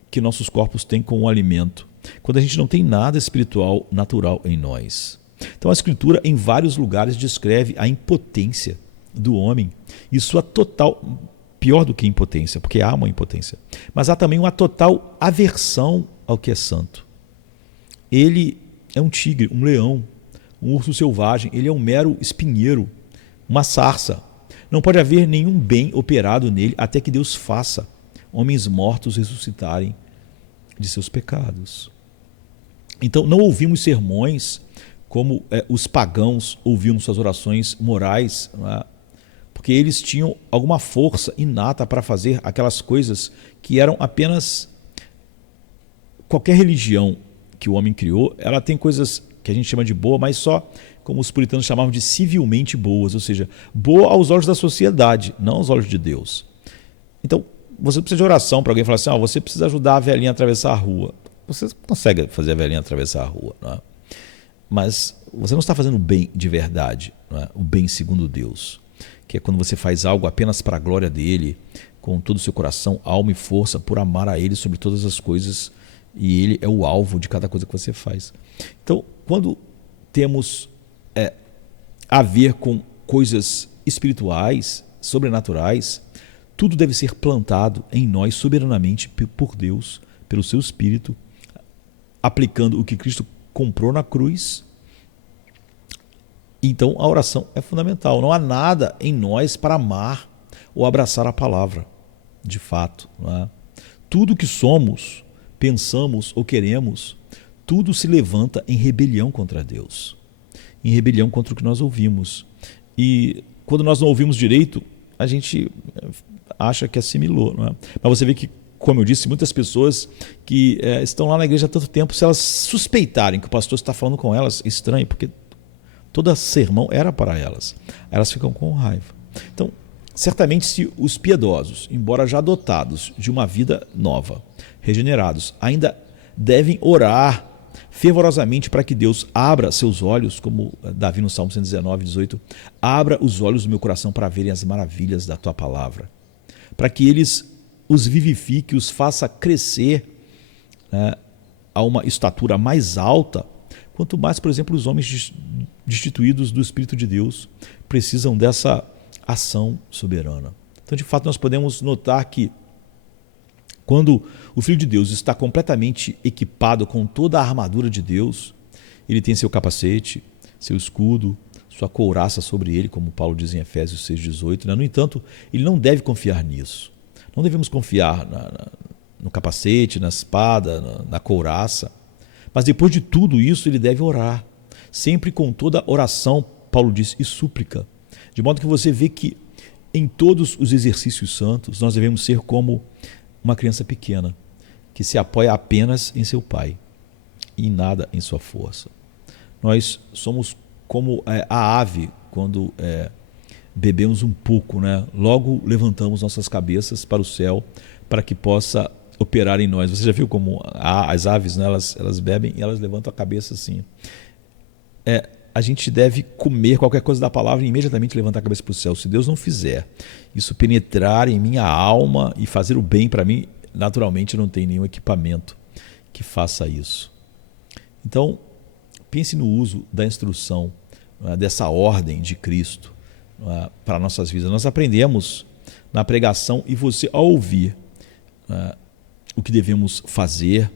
que nossos corpos têm com o alimento. Quando a gente não tem nada espiritual natural em nós. Então a Escritura em vários lugares descreve a impotência do homem e sua total... Pior do que impotência, porque há uma impotência. Mas há também uma total aversão ao que é santo. Ele é um tigre, um leão, um urso selvagem. Ele é um mero espinheiro, uma sarça. Não pode haver nenhum bem operado nele até que Deus faça homens mortos ressuscitarem de seus pecados. Então não ouvimos sermões como os pagãos ouviam suas orações morais, não é? Porque eles tinham alguma força inata para fazer aquelas coisas que eram apenas... Qualquer religião que o homem criou, ela tem coisas que a gente chama de boa, mas só como os puritanos chamavam de civilmente boas, ou seja, boa aos olhos da sociedade, não aos olhos de Deus. Então, você precisa de oração para alguém falar assim, você precisa ajudar a velhinha a atravessar a rua. Você consegue fazer a velhinha atravessar a rua, não é? Mas você não está fazendo o bem de verdade, não é? O bem segundo Deus. Que é quando você faz algo apenas para a glória dele, com todo o seu coração, alma e força, por amar a ele sobre todas as coisas, e ele é o alvo de cada coisa que você faz. Então, quando temos a ver com coisas espirituais, sobrenaturais, tudo deve ser plantado em nós soberanamente por Deus, pelo seu Espírito, aplicando o que Cristo comprou na cruz. Então a oração é fundamental. Não há nada em nós para amar ou abraçar a palavra, de fato. Não é? Tudo que somos, pensamos ou queremos, tudo se levanta em rebelião contra Deus, em rebelião contra o que nós ouvimos. E quando nós não ouvimos direito, a gente acha que assimilou. Não é? Mas você vê que, como eu disse, muitas pessoas que estão lá na igreja há tanto tempo, se elas suspeitarem que o pastor está falando com elas, estranho, porque todo sermão era para elas. Elas ficam com raiva. Então, certamente se os piedosos, embora já dotados de uma vida nova, regenerados, ainda devem orar fervorosamente para que Deus abra seus olhos, como Davi no Salmo 119, 18, abra os olhos do meu coração para verem as maravilhas da tua palavra, para que eles os vivifique, os faça crescer, a uma estatura mais alta, quanto mais, por exemplo, os homens destituídos do Espírito de Deus precisam dessa ação soberana. Então, de fato, nós podemos notar que quando o Filho de Deus está completamente equipado com toda a armadura de Deus, ele tem seu capacete, seu escudo, sua couraça sobre ele, como Paulo diz em Efésios 6,18. No entanto, ele não deve confiar nisso. Não devemos confiar no capacete, na espada, na couraça. Mas depois de tudo isso, ele deve orar. Sempre com toda oração, Paulo diz, e súplica. De modo que você vê que em todos os exercícios santos, nós devemos ser como uma criança pequena, que se apoia apenas em seu pai e em nada em sua força. Nós somos como a ave quando bebemos um pouco, né? Logo levantamos nossas cabeças para o céu para que possa operar em nós. Você já viu como as aves, né? Elas bebem e elas levantam a cabeça assim. A gente deve comer qualquer coisa da palavra e imediatamente levantar a cabeça para o céu. Se Deus não fizer isso penetrar em minha alma e fazer o bem para mim, naturalmente não tem nenhum equipamento que faça isso. Então, pense no uso da instrução, dessa ordem de Cristo para nossas vidas. Nós aprendemos na pregação e você, ao ouvir o que devemos fazer,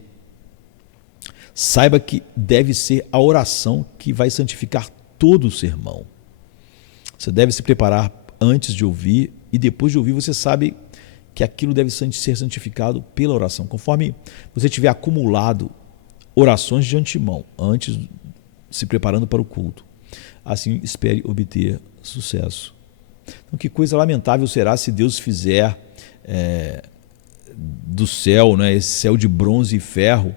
saiba que deve ser a oração que vai santificar todo o sermão. Você deve se preparar antes de ouvir e depois de ouvir você sabe que aquilo deve ser santificado pela oração. Conforme você tiver acumulado orações de antemão, antes se preparando para o culto, assim espere obter sucesso. Então, que coisa lamentável será se Deus fizer do céu, né, esse céu de bronze e ferro,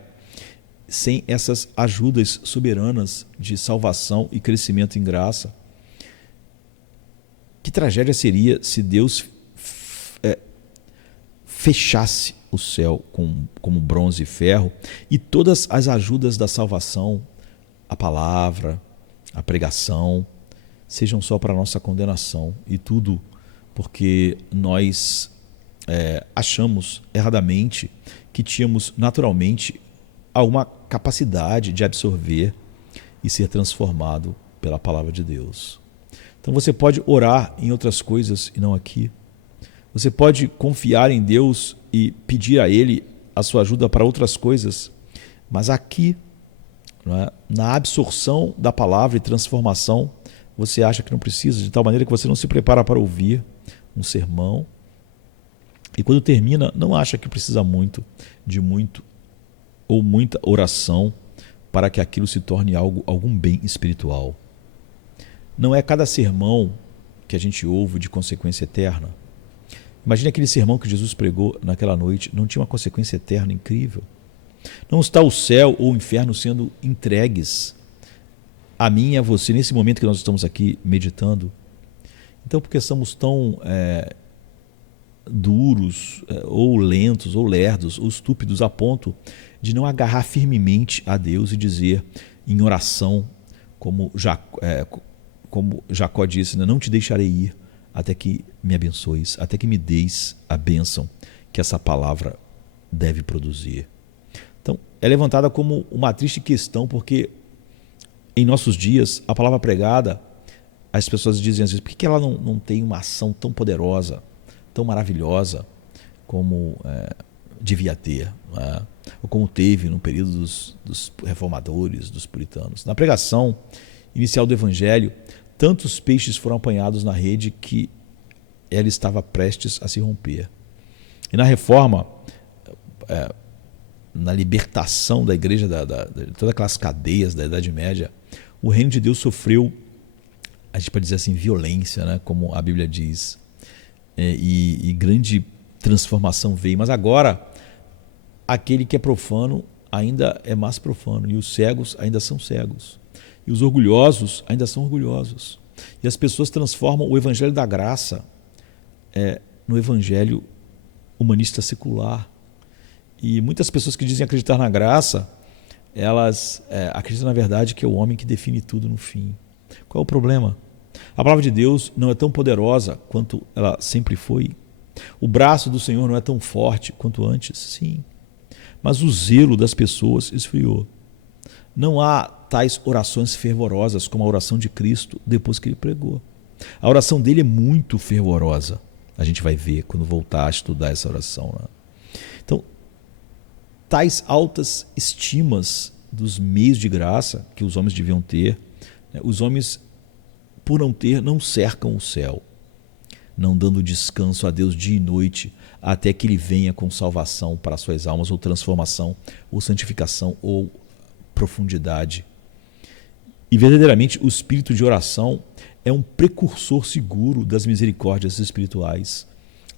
sem essas ajudas soberanas de salvação e crescimento em graça. Que tragédia seria se Deus fechasse o céu como bronze e ferro e todas as ajudas da salvação, a palavra, a pregação, sejam só para a nossa condenação, e tudo porque nós achamos erradamente que tínhamos naturalmente alguma capacidade de absorver e ser transformado pela palavra de Deus. Então você pode orar em outras coisas e não aqui. Você pode confiar em Deus e pedir a Ele a sua ajuda para outras coisas, mas aqui, na absorção da palavra e transformação, você acha que não precisa, de tal maneira que você não se prepara para ouvir um sermão e quando termina, não acha que precisa de muito ou muita oração para que aquilo se torne algum bem espiritual. Não é cada sermão que a gente ouve de consequência eterna. Imagine aquele sermão que Jesus pregou naquela noite, não tinha uma consequência eterna incrível? Não está o céu ou o inferno sendo entregues a mim e a você nesse momento que nós estamos aqui meditando? Então, porque somos tão duros, ou lentos, ou lerdos, ou estúpidos a ponto de não agarrar firmemente a Deus e dizer em oração, como Jacó disse, não te deixarei ir até que me abençoes, até que me deis a bênção que essa palavra deve produzir. Então, é levantada como uma triste questão, porque em nossos dias, a palavra pregada, as pessoas dizem às vezes, por que ela não tem uma ação tão poderosa, tão maravilhosa como devia ter, ou como teve no período dos reformadores, dos puritanos? Na pregação inicial do Evangelho, tantos peixes foram apanhados na rede que ela estava prestes a se romper. E na reforma, na libertação da igreja, de todas aquelas cadeias da Idade Média, o reino de Deus sofreu, a gente pode dizer assim, violência, né? Como a Bíblia diz, e grande transformação veio. Mas agora, aquele que é profano ainda é mais profano, e os cegos ainda são cegos, e os orgulhosos ainda são orgulhosos. E as pessoas transformam o evangelho da graça no evangelho humanista secular. E muitas pessoas que dizem acreditar na graça, elas acreditam na verdade que é o homem que define tudo no fim. Qual é o problema? A palavra de Deus não é tão poderosa quanto ela sempre foi. O braço do Senhor não é tão forte quanto antes, sim. mas o zelo das pessoas esfriou. Não há tais orações fervorosas como a oração de Cristo depois que ele pregou. A oração dele é muito fervorosa. A gente vai ver quando voltar a estudar essa oração, né? Então, tais altas estimas dos meios de graça que os homens deviam ter, né? Os homens, por não ter, não cercam o céu, não dando descanso a Deus dia e noite, até que ele venha com salvação para as suas almas, ou transformação, ou santificação, ou profundidade. E verdadeiramente o espírito de oração é um precursor seguro das misericórdias espirituais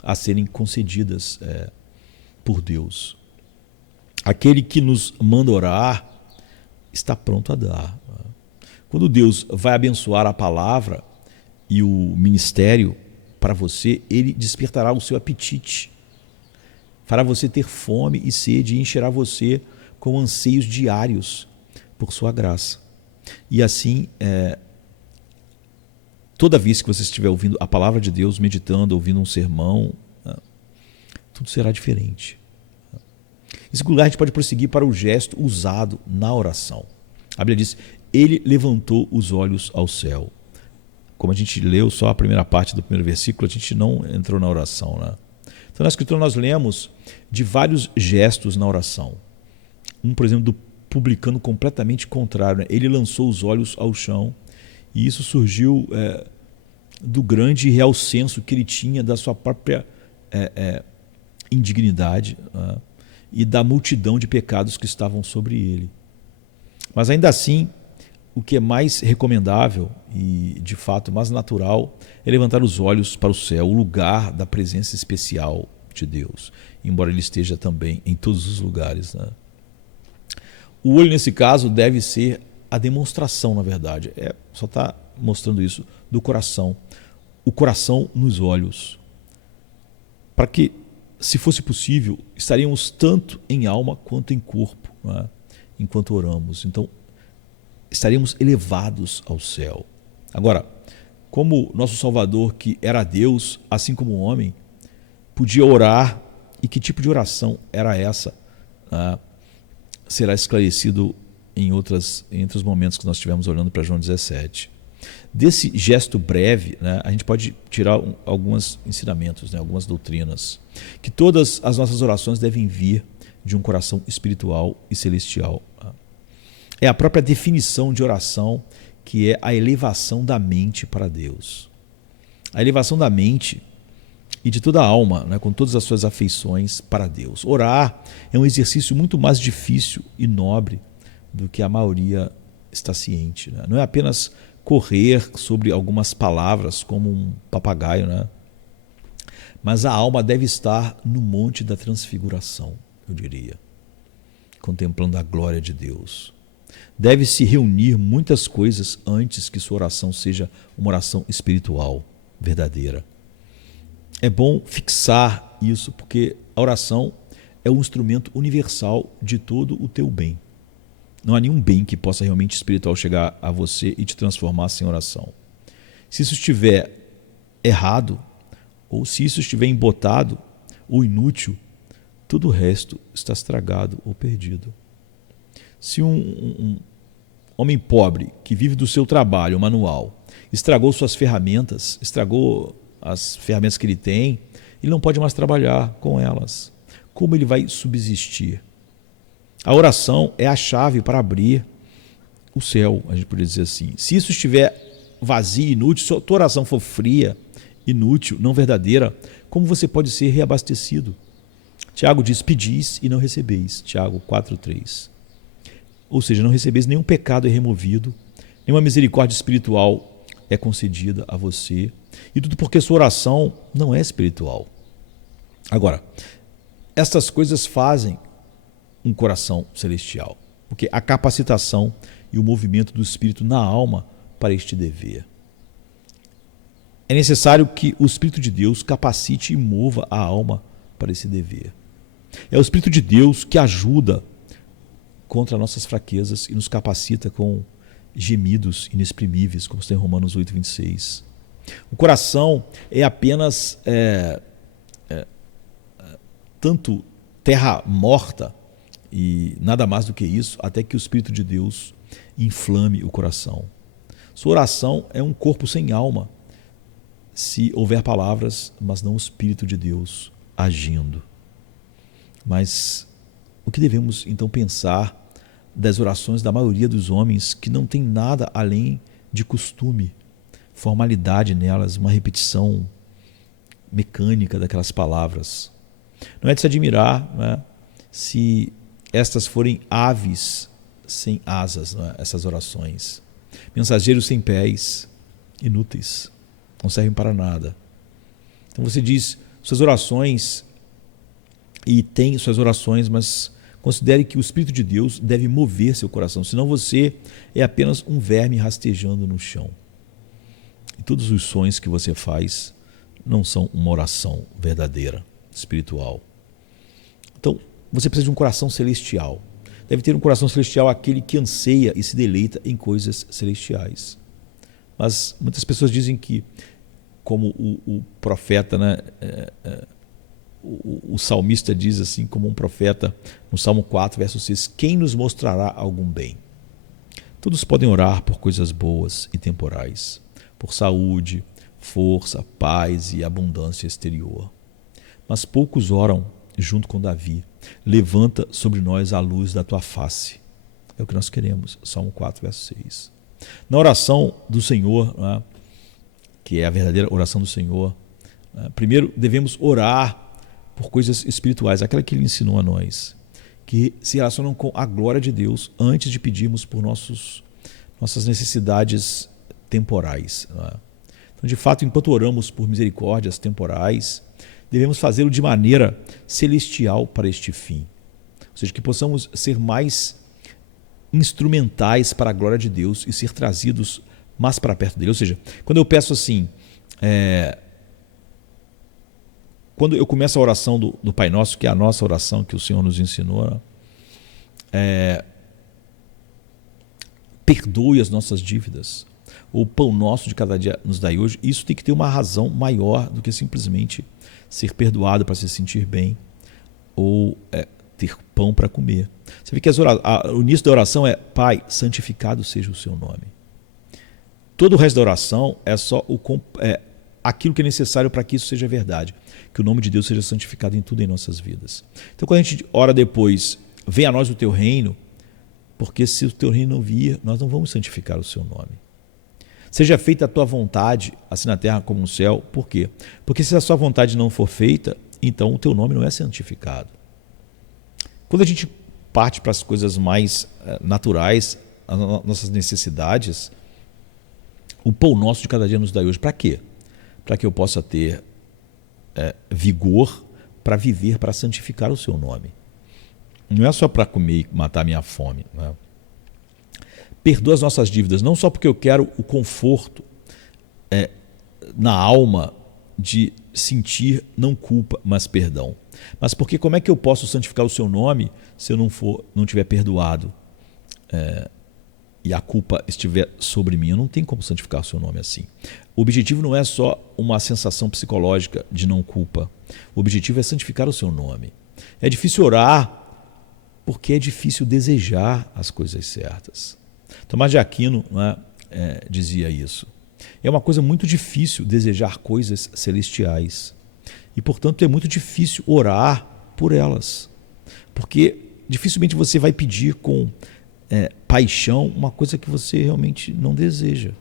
a serem concedidas por Deus. Aquele que nos manda orar está pronto a dar. Quando Deus vai abençoar a palavra e o ministério para você, ele despertará o seu apetite, fará você ter fome e sede e encherá você com anseios diários por sua graça. E assim, toda vez que você estiver ouvindo a palavra de Deus, meditando, ouvindo um sermão, tudo será diferente. Em segundo lugar, a gente pode prosseguir para o gesto usado na oração. A Bíblia diz, ele levantou os olhos ao céu. Como a gente leu só a primeira parte do primeiro versículo, a gente não entrou na oração, né? Então, na Escritura, nós lemos de vários gestos na oração. Por exemplo, do publicano completamente contrário, né? Ele lançou os olhos ao chão, e isso surgiu do grande e real senso que ele tinha da sua própria indignidade, né? E da multidão de pecados que estavam sobre ele. Mas ainda assim, o que é mais recomendável e de fato mais natural é levantar os olhos para o céu, o lugar da presença especial de Deus, embora ele esteja também em todos os lugares, né? O olho, nesse caso, deve ser a demonstração, na verdade. Só está mostrando isso do coração. O coração nos olhos. Para que, se fosse possível, estaríamos tanto em alma quanto em corpo, né? Enquanto oramos. Então, estaríamos elevados ao céu. Agora, como nosso Salvador, que era Deus, assim como o homem, podia orar, e que tipo de oração era essa? Será esclarecido em outros momentos que nós estivermos olhando para João 17. Desse gesto breve, né, a gente pode tirar alguns ensinamentos, né, algumas doutrinas, que todas as nossas orações devem vir de um coração espiritual e celestial. É a própria definição de oração, que é a elevação da mente para Deus. A elevação da mente e de toda a alma, né, com todas as suas afeições para Deus. Orar é um exercício muito mais difícil e nobre do que a maioria está ciente, né? Não é apenas correr sobre algumas palavras como um papagaio, né? Mas a alma deve estar no monte da transfiguração, eu diria, contemplando a glória de Deus. Deve se reunir muitas coisas antes que sua oração seja uma oração espiritual, verdadeira. É bom fixar isso, porque a oração é um instrumento universal de todo o teu bem. Não há nenhum bem que possa realmente espiritual chegar a você e te transformar sem oração. Se isso estiver errado, ou se isso estiver embotado ou inútil, todo o resto está estragado ou perdido. Se um homem pobre que vive do seu trabalho manual estragou suas ferramentas, estragou as ferramentas que ele tem, ele não pode mais trabalhar com elas. Como ele vai subsistir? A oração é a chave para abrir o céu, a gente poderia dizer assim. Se isso estiver vazio, inútil, se a tua oração for fria, inútil, não verdadeira, como você pode ser reabastecido? Tiago diz, pedis e não recebeis. Tiago 4,3. Ou seja, não recebeis, nenhum pecado é removido, nenhuma misericórdia espiritual é concedida a você, e tudo porque sua oração não é espiritual. Agora, estas coisas fazem um coração celestial, porque a capacitação e o movimento do Espírito na alma para este dever. É necessário que o Espírito de Deus capacite e mova a alma para esse dever. É o Espírito de Deus que ajuda contra nossas fraquezas e nos capacita com gemidos inexprimíveis, como está em Romanos 8,26. O coração é apenas tanto terra morta E nada mais do que isso, até que o Espírito de Deus inflame o coração. Sua oração é um corpo sem alma, se houver palavras, mas não o Espírito de Deus agindo. Mas o que devemos então pensar das orações da maioria dos homens que não tem nada além de costume, formalidade nelas, uma repetição mecânica daquelas palavras? Não é de se admirar, né, se estas forem aves sem asas, né, essas orações. Mensageiros sem pés, inúteis, não servem para nada. Então você diz suas orações e tem suas orações, mas considere que o Espírito de Deus deve mover seu coração, senão você é apenas um verme rastejando no chão. E todos os sonhos que você faz não são uma oração verdadeira, espiritual. Então, você precisa de um coração celestial. Deve ter um coração celestial aquele que anseia e se deleita em coisas celestiais. Mas muitas pessoas dizem que, como o profeta, né, o salmista diz assim, como um profeta, no Salmo 4, verso 6, quem nos mostrará algum bem? Todos podem orar por coisas boas e temporais, por saúde, força, paz e abundância exterior. Mas poucos oram junto com Davi, levanta sobre nós a luz da tua face. É o que nós queremos, Salmo 4, verso 6. Na oração do Senhor, né, que é a verdadeira oração do Senhor, primeiro devemos orar por coisas espirituais, aquela que Ele ensinou a nós, que se relacionam com a glória de Deus antes de pedirmos por nossas necessidades temporais. Né? Então, de fato, enquanto oramos por misericórdias temporais, devemos fazê-lo de maneira celestial para este fim. Ou seja, que possamos ser mais instrumentais para a glória de Deus e ser trazidos mais para perto dele. Ou seja, quando eu peço assim, quando eu começo a oração do Pai Nosso, que é a nossa oração que o Senhor nos ensinou, perdoe as nossas dívidas, o pão nosso de cada dia nos dai hoje, isso tem que ter uma razão maior do que simplesmente ser perdoado para se sentir bem ou ter pão para comer. Você vê que o início da oração é: Pai, santificado seja o seu nome. Todo o resto da oração é só aquilo que é necessário para que isso seja verdade, que o nome de Deus seja santificado em tudo em nossas vidas. Então, quando a gente ora depois, venha a nós o teu reino, porque se o teu reino não vir, nós não vamos santificar o seu nome. Seja feita a tua vontade, assim na terra como no céu. Por quê? Porque se a sua vontade não for feita, então o teu nome não é santificado. Quando a gente parte para as coisas mais naturais, as nossas necessidades, o pão nosso de cada dia nos dai hoje. Para quê? Para que eu possa ter vigor para viver, para santificar o seu nome. Não é só para comer e matar a minha fome. Né? Perdoa as nossas dívidas, não só porque eu quero o conforto na alma de sentir não culpa, mas perdão. Mas porque como é que eu posso santificar o seu nome se eu não tiver perdoado e a culpa estiver sobre mim? Eu não tenho como santificar o seu nome assim. O objetivo não é só uma sensação psicológica de não culpa. O objetivo é santificar o seu nome. É difícil orar porque é difícil desejar as coisas certas. Tomás de Aquino dizia isso. É uma coisa muito difícil desejar coisas celestiais. E, portanto, é muito difícil orar por elas. Porque dificilmente você vai pedir com paixão uma coisa que você realmente não deseja.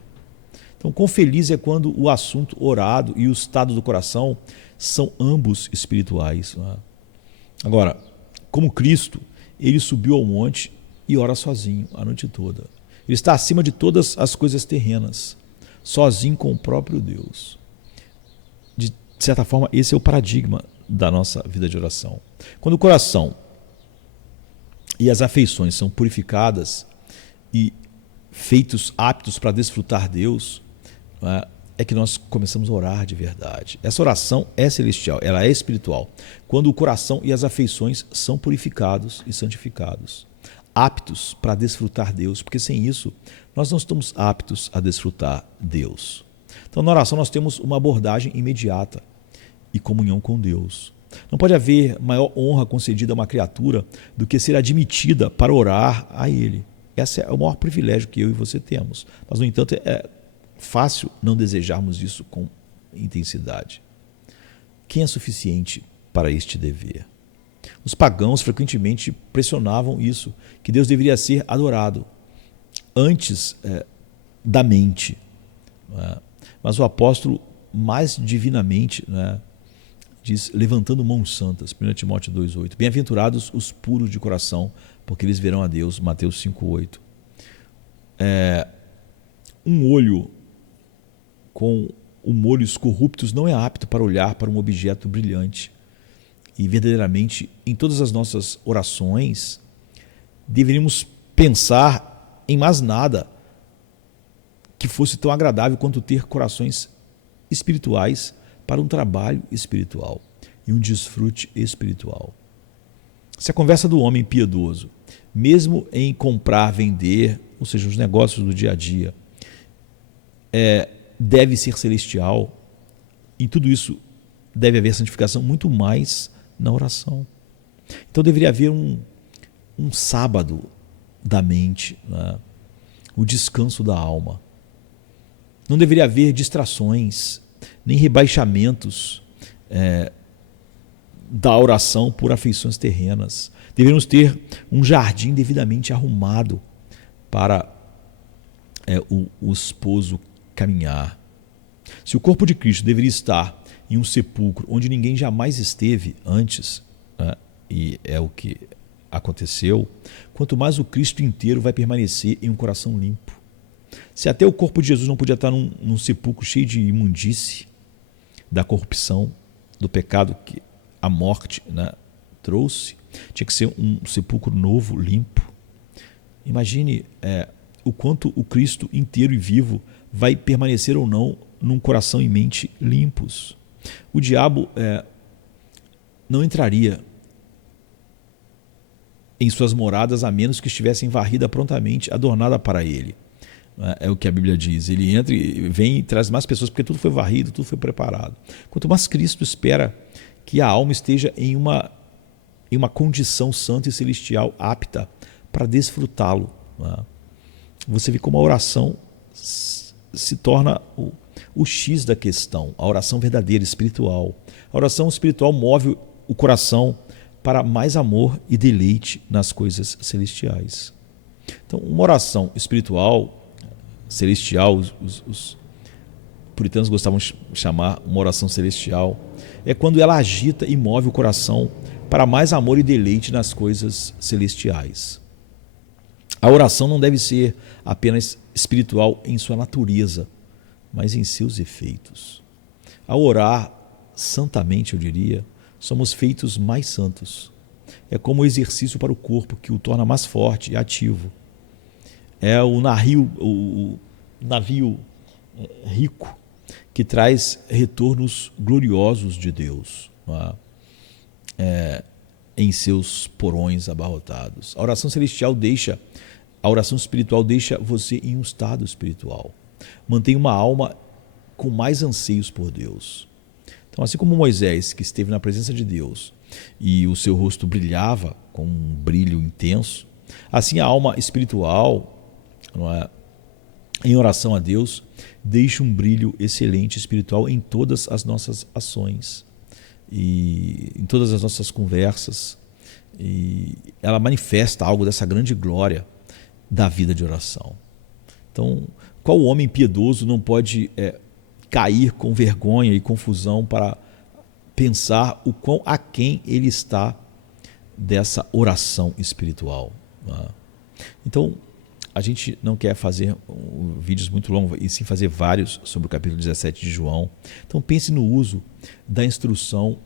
Então, quão feliz é quando o assunto orado e o estado do coração são ambos espirituais. Não é? Agora, como Cristo, ele subiu ao monte e ora sozinho a noite toda. Ele está acima de todas as coisas terrenas, sozinho com o próprio Deus. De certa forma, esse é o paradigma da nossa vida de oração. Quando o coração e as afeições são purificadas e feitos aptos para desfrutar Deus, é que nós começamos a orar de verdade. Essa oração é celestial, ela é espiritual. Quando o coração e as afeições são purificados e santificados, aptos para desfrutar Deus, porque sem isso nós não estamos aptos a desfrutar Deus. Então, na oração nós temos uma abordagem imediata e comunhão com Deus. Não pode haver maior honra concedida a uma criatura do que ser admitida para orar a Ele. Esse é o maior privilégio que eu e você temos. Mas, no entanto, é fácil não desejarmos isso com intensidade. Quem é suficiente para este dever? Os pagãos frequentemente pressionavam isso, que Deus deveria ser adorado antes da mente. Mas o apóstolo, mais divinamente, diz, levantando mãos santas, 1 Timóteo 2,8. Bem-aventurados os puros de coração, porque eles verão a Deus, Mateus 5,8. Um olho com molhos corruptos não é apto para olhar para um objeto brilhante. E verdadeiramente, em todas as nossas orações, deveríamos pensar em mais nada que fosse tão agradável quanto ter corações espirituais para um trabalho espiritual e um desfrute espiritual. Se a conversa do homem piedoso, mesmo em comprar, vender, ou seja, os negócios do dia a dia, deve ser celestial, em tudo isso deve haver santificação, muito mais na oração. Então deveria haver um sábado da mente, o descanso da alma. Não deveria haver distrações, nem rebaixamentos da oração por afeições terrenas. Deveríamos ter um jardim devidamente arrumado para o esposo caminhar. Se o corpo de Cristo deveria estar em um sepulcro onde ninguém jamais esteve antes, e é o que aconteceu, quanto mais o Cristo inteiro vai permanecer em um coração limpo. Se até o corpo de Jesus não podia estar num sepulcro cheio de imundície, da corrupção, do pecado que a morte trouxe, tinha que ser um sepulcro novo, limpo. Imagine o quanto o Cristo inteiro e vivo vai permanecer ou não num coração e mente limpos. O diabo não entraria em suas moradas a menos que estivessem varrida prontamente, adornada para ele. É o que a Bíblia diz. Ele entra e vem e traz mais pessoas, porque tudo foi varrido, tudo foi preparado. Quanto mais Cristo espera que a alma esteja em uma condição santa e celestial apta para desfrutá-lo. Você vê como a oração se torna o X da questão, a oração verdadeira, espiritual. A oração espiritual move o coração para mais amor e deleite nas coisas celestiais. Então, uma oração espiritual, celestial, os puritanos gostavam de chamar uma oração celestial, é quando ela agita e move o coração para mais amor e deleite nas coisas celestiais. A oração não deve ser apenas espiritual em sua natureza, mas em seus efeitos. Ao orar santamente, eu diria, somos feitos mais santos. É como um exercício para o corpo que o torna mais forte e ativo. É o navio rico que traz retornos gloriosos de Deus em seus porões abarrotados. A oração espiritual deixa você em um estado espiritual. Mantém uma alma com mais anseios por Deus. Então, assim como Moisés, que esteve na presença de Deus e o seu rosto brilhava com um brilho intenso, assim a alma espiritual, em oração a Deus, deixa um brilho excelente espiritual em todas as nossas ações e em todas as nossas conversas. E ela manifesta algo dessa grande glória da vida de oração. Então, qual homem piedoso não pode cair com vergonha e confusão para pensar o quão aquém ele está dessa oração espiritual? Então, a gente não quer fazer vídeos muito longos, e sim fazer vários sobre o capítulo 17 de João. Então pense no uso da instrução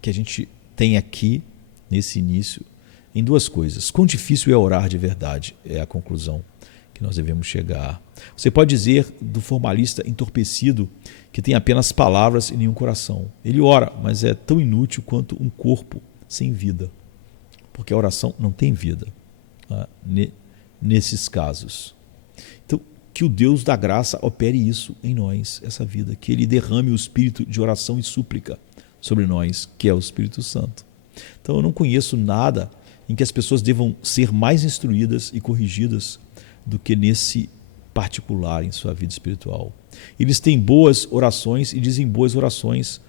que a gente tem aqui, nesse início, em duas coisas. Quão difícil é orar de verdade, é a conclusão que nós devemos chegar. Você pode dizer do formalista entorpecido que tem apenas palavras e nenhum coração. Ele ora, mas é tão inútil quanto um corpo sem vida, porque a oração não tem vida. Nesses casos. Então, que o Deus da graça opere isso em nós, essa vida, que Ele derrame o espírito de oração e súplica sobre nós, que é o Espírito Santo. Então eu não conheço nada em que as pessoas devam ser mais instruídas e corrigidas do que nesse particular em sua vida espiritual. Eles têm boas orações e dizem boas orações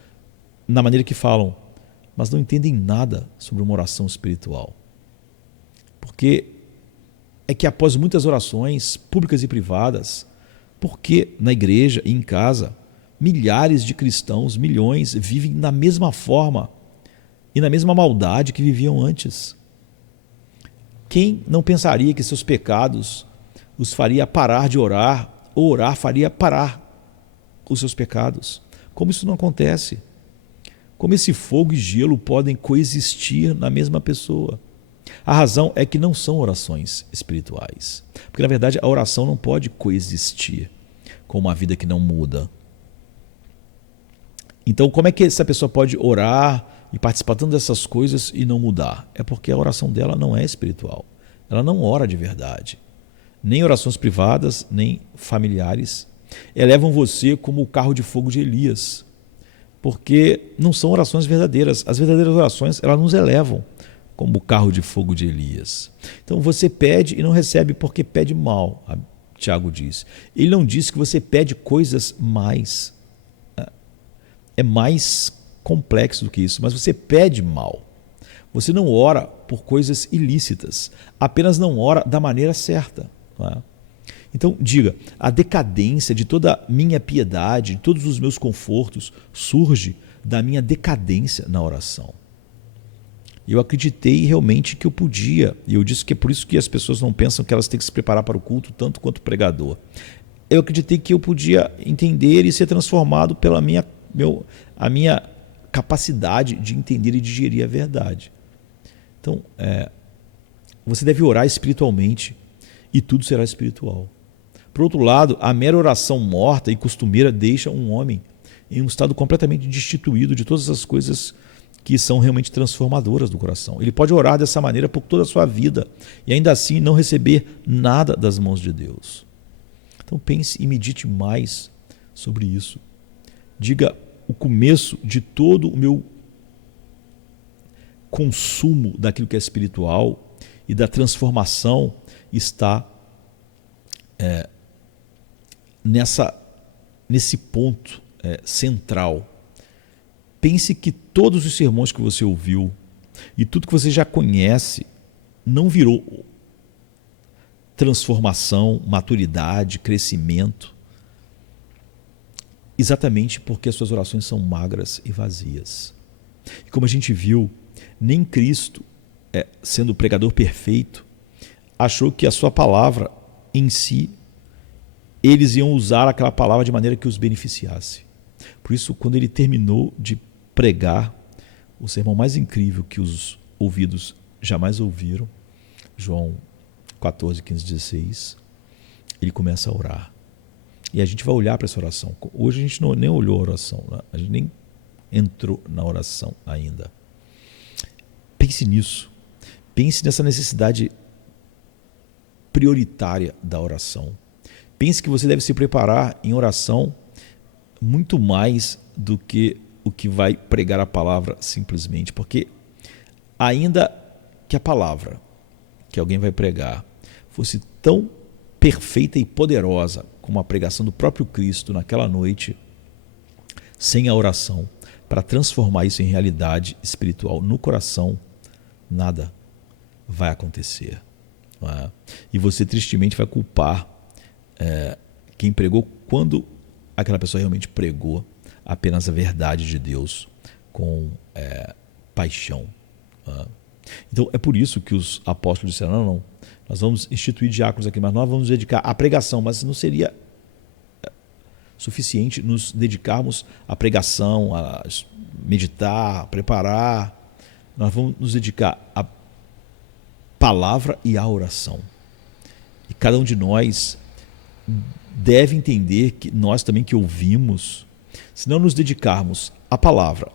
na maneira que falam, mas não entendem nada sobre uma oração espiritual. Porque é que após muitas orações públicas e privadas, porque na igreja e em casa, milhares de cristãos, milhões, vivem na mesma forma e na mesma maldade que viviam antes. Quem não pensaria que seus pecados os faria parar de orar, ou orar faria parar os seus pecados? Como isso não acontece? Como esse fogo e gelo podem coexistir na mesma pessoa? A razão é que não são orações espirituais. Porque, na verdade, a oração não pode coexistir com uma vida que não muda. Então, como é que essa pessoa pode orar e participar tanto dessas coisas e não mudar? É porque a oração dela não é espiritual. Ela não ora de verdade. Nem orações privadas, nem familiares elevam você como o carro de fogo de Elias. Porque não são orações verdadeiras. As verdadeiras orações, elas nos elevam como o carro de fogo de Elias. Então você pede e não recebe porque pede mal, Tiago diz. Ele não diz que você pede coisas mais. É mais complexo do que isso, mas você pede mal. Você não ora por coisas ilícitas, apenas não ora da maneira certa. Não é? Então, diga, a decadência de toda a minha piedade, de todos os meus confortos, surge da minha decadência na oração. Eu acreditei realmente que eu podia, e eu disse que é por isso que as pessoas não pensam que elas têm que se preparar para o culto tanto quanto o pregador. Eu acreditei que eu podia entender e ser transformado pela a minha capacidade de entender e digerir a verdade. Então, você deve orar espiritualmente e tudo será espiritual. Por outro lado, a mera oração morta e costumeira deixa um homem em um estado completamente destituído de todas as coisas que são realmente transformadoras do coração. Ele pode orar dessa maneira por toda a sua vida e ainda assim não receber nada das mãos de Deus. Então pense e medite mais sobre isso. Diga, o começo de todo o meu consumo daquilo que é espiritual e da transformação está nesse ponto central. Pense que todos os sermões que você ouviu e tudo que você já conhece não virou transformação, maturidade, crescimento, exatamente porque as suas orações são magras e vazias. E como a gente viu, nem Cristo, sendo o pregador perfeito, achou que a sua palavra em si, eles iam usar aquela palavra de maneira que os beneficiasse. Por isso, quando ele terminou de pregar o sermão mais incrível que os ouvidos jamais ouviram, João 14, 15, 16, ele começa a orar. E a gente vai olhar para essa oração. Hoje a gente nem olhou a oração, né? A gente nem entrou na oração ainda. Pense nisso. Pense nessa necessidade prioritária da oração. Pense que você deve se preparar em oração muito mais do que o que vai pregar a palavra simplesmente, porque ainda que a palavra que alguém vai pregar fosse tão perfeita e poderosa como a pregação do próprio Cristo naquela noite, sem a oração para transformar isso em realidade espiritual no coração, nada vai acontecer. Não é? E você tristemente vai culpar quem pregou quando aquela pessoa realmente pregou apenas a verdade de Deus com paixão. Não é? Então é por isso que os apóstolos disseram, não, nós vamos instituir diáconos aqui, mas nós vamos dedicar à pregação, mas não seria suficiente nos dedicarmos à pregação, a meditar, a preparar. Nós vamos nos dedicar à palavra e à oração. E cada um de nós deve entender que nós também que ouvimos, se não nos dedicarmos à palavra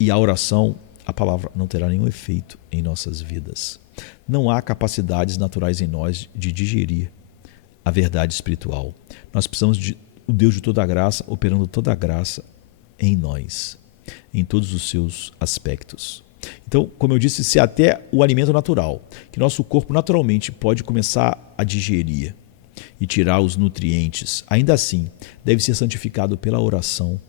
e à oração, a palavra não terá nenhum efeito em nossas vidas. Não há capacidades naturais em nós de digerir a verdade espiritual. Nós precisamos de o Deus de toda a graça operando toda a graça em nós. em todos os seus aspectos. Então, como eu disse, se até o alimento natural, que nosso corpo naturalmente pode começar a digerir e tirar os nutrientes, ainda assim deve ser santificado pela oração.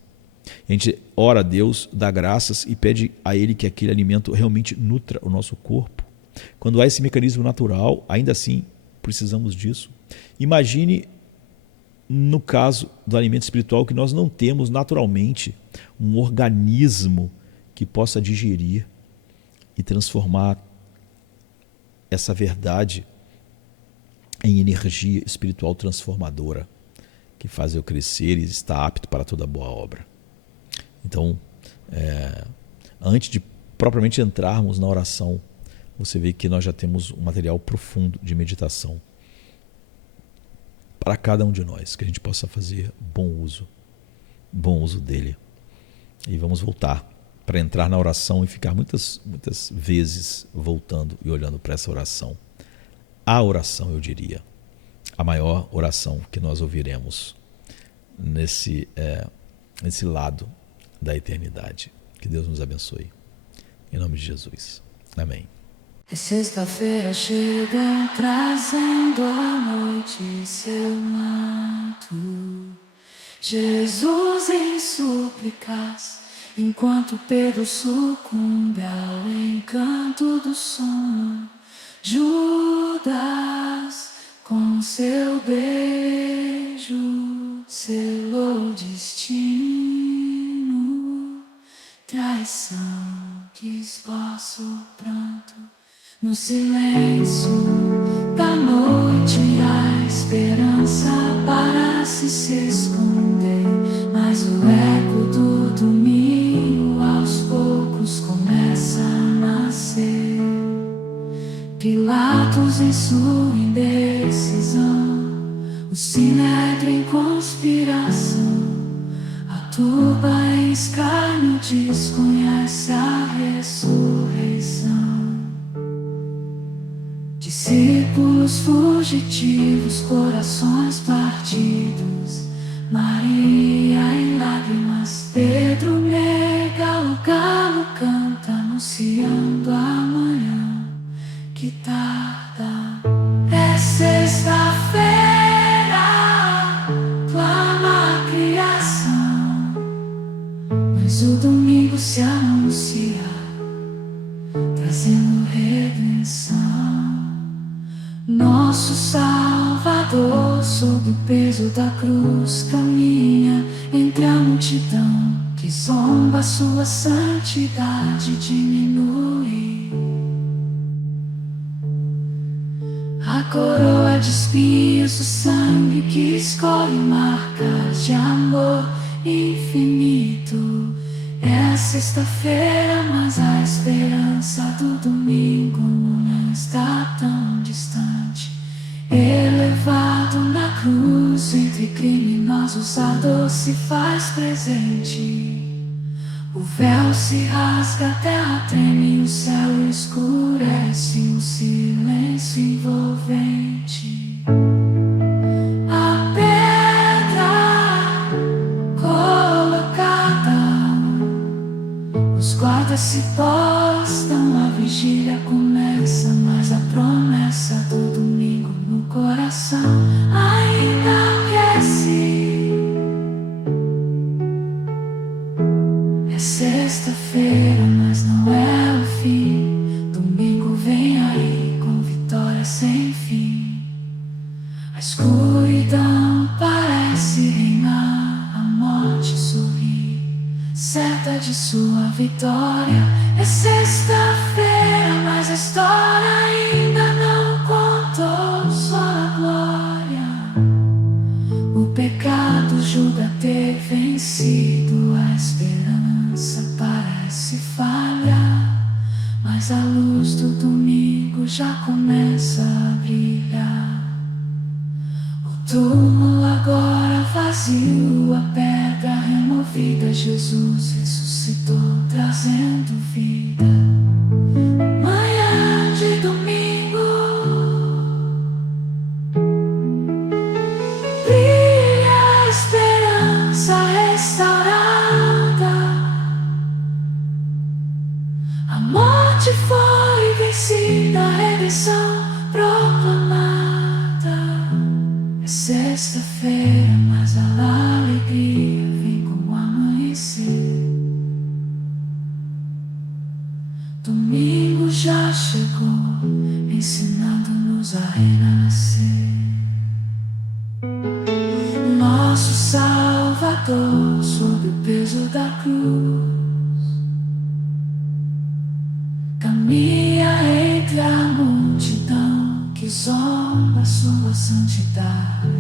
A gente ora a Deus, dá graças e pede a Ele que aquele alimento realmente nutra o nosso corpo. Quando há esse mecanismo natural, ainda assim precisamos disso. Imagine no caso do alimento espiritual que nós não temos naturalmente um organismo que possa digerir e transformar essa verdade em energia espiritual transformadora que faz eu crescer e estar apto para toda boa obra. Então, antes de propriamente entrarmos na oração, você vê que nós já temos um material profundo de meditação para cada um de nós, que a gente possa fazer bom uso dele. E vamos voltar para entrar na oração e ficar muitas vezes voltando e olhando para essa oração. A oração, eu diria, a maior oração que nós ouviremos nesse lado da eternidade. Que Deus nos abençoe. Em nome de Jesus. Amém. Sexta-feira chega trazendo a noite em seu manto. Jesus em súplicas, enquanto Pedro sucumbe ao encanto do sono. Judas, com seu beijo, selou o destino. Traição que esboça o pranto. No silêncio da noite, a esperança parece se esconder, mas o eco do domingo aos poucos começa a nascer. Pilatos em sua indecisão, o sinédrio em conspiração, a turba em escárnio desconhece a ressurreição. Discípulos fugitivos, corações partidos, Maria em lágrimas, Pedro nega, o galo canta, anunciando amanhã que tarda. É sexta-feira, clama a criação, mas o domingo se anuncia, trazendo redenção. Nosso Salvador, sob o peso da cruz, caminha entre a multidão que zomba, sua santidade diminui. A coroa de espinhos, o sangue que escolhe marcas de amor infinito. É sexta-feira, mas a esperança do domingo não está tão distante. Elevado na cruz, entre criminosos a dor se faz presente. O véu se rasga, a terra treme, o céu escurece, um silêncio envolvente. A pedra colocada, os guardas se postam, a vigília começa, mas a promessa do domingo no coração ainda aquece. É sexta-feira, mas não é o fim. Domingo vem aí com vitória sem fim. A escuridão parece reinar, a morte sorri, certa de sua vitória. É sexta-feira, mas a história ainda não contou sua glória. O pecado julga ter vencido, a esperança parece falhar, mas a luz do domingo já começa a brilhar. O túmulo agora vazio, a pedra removida, Jesus ressuscitou, trazendo vida. Manhã de domingo, brilha a esperança restaurada. vemos a reina nascer. Nosso Salvador, sob o peso da cruz, caminha entre a multidão que zomba sua santidade.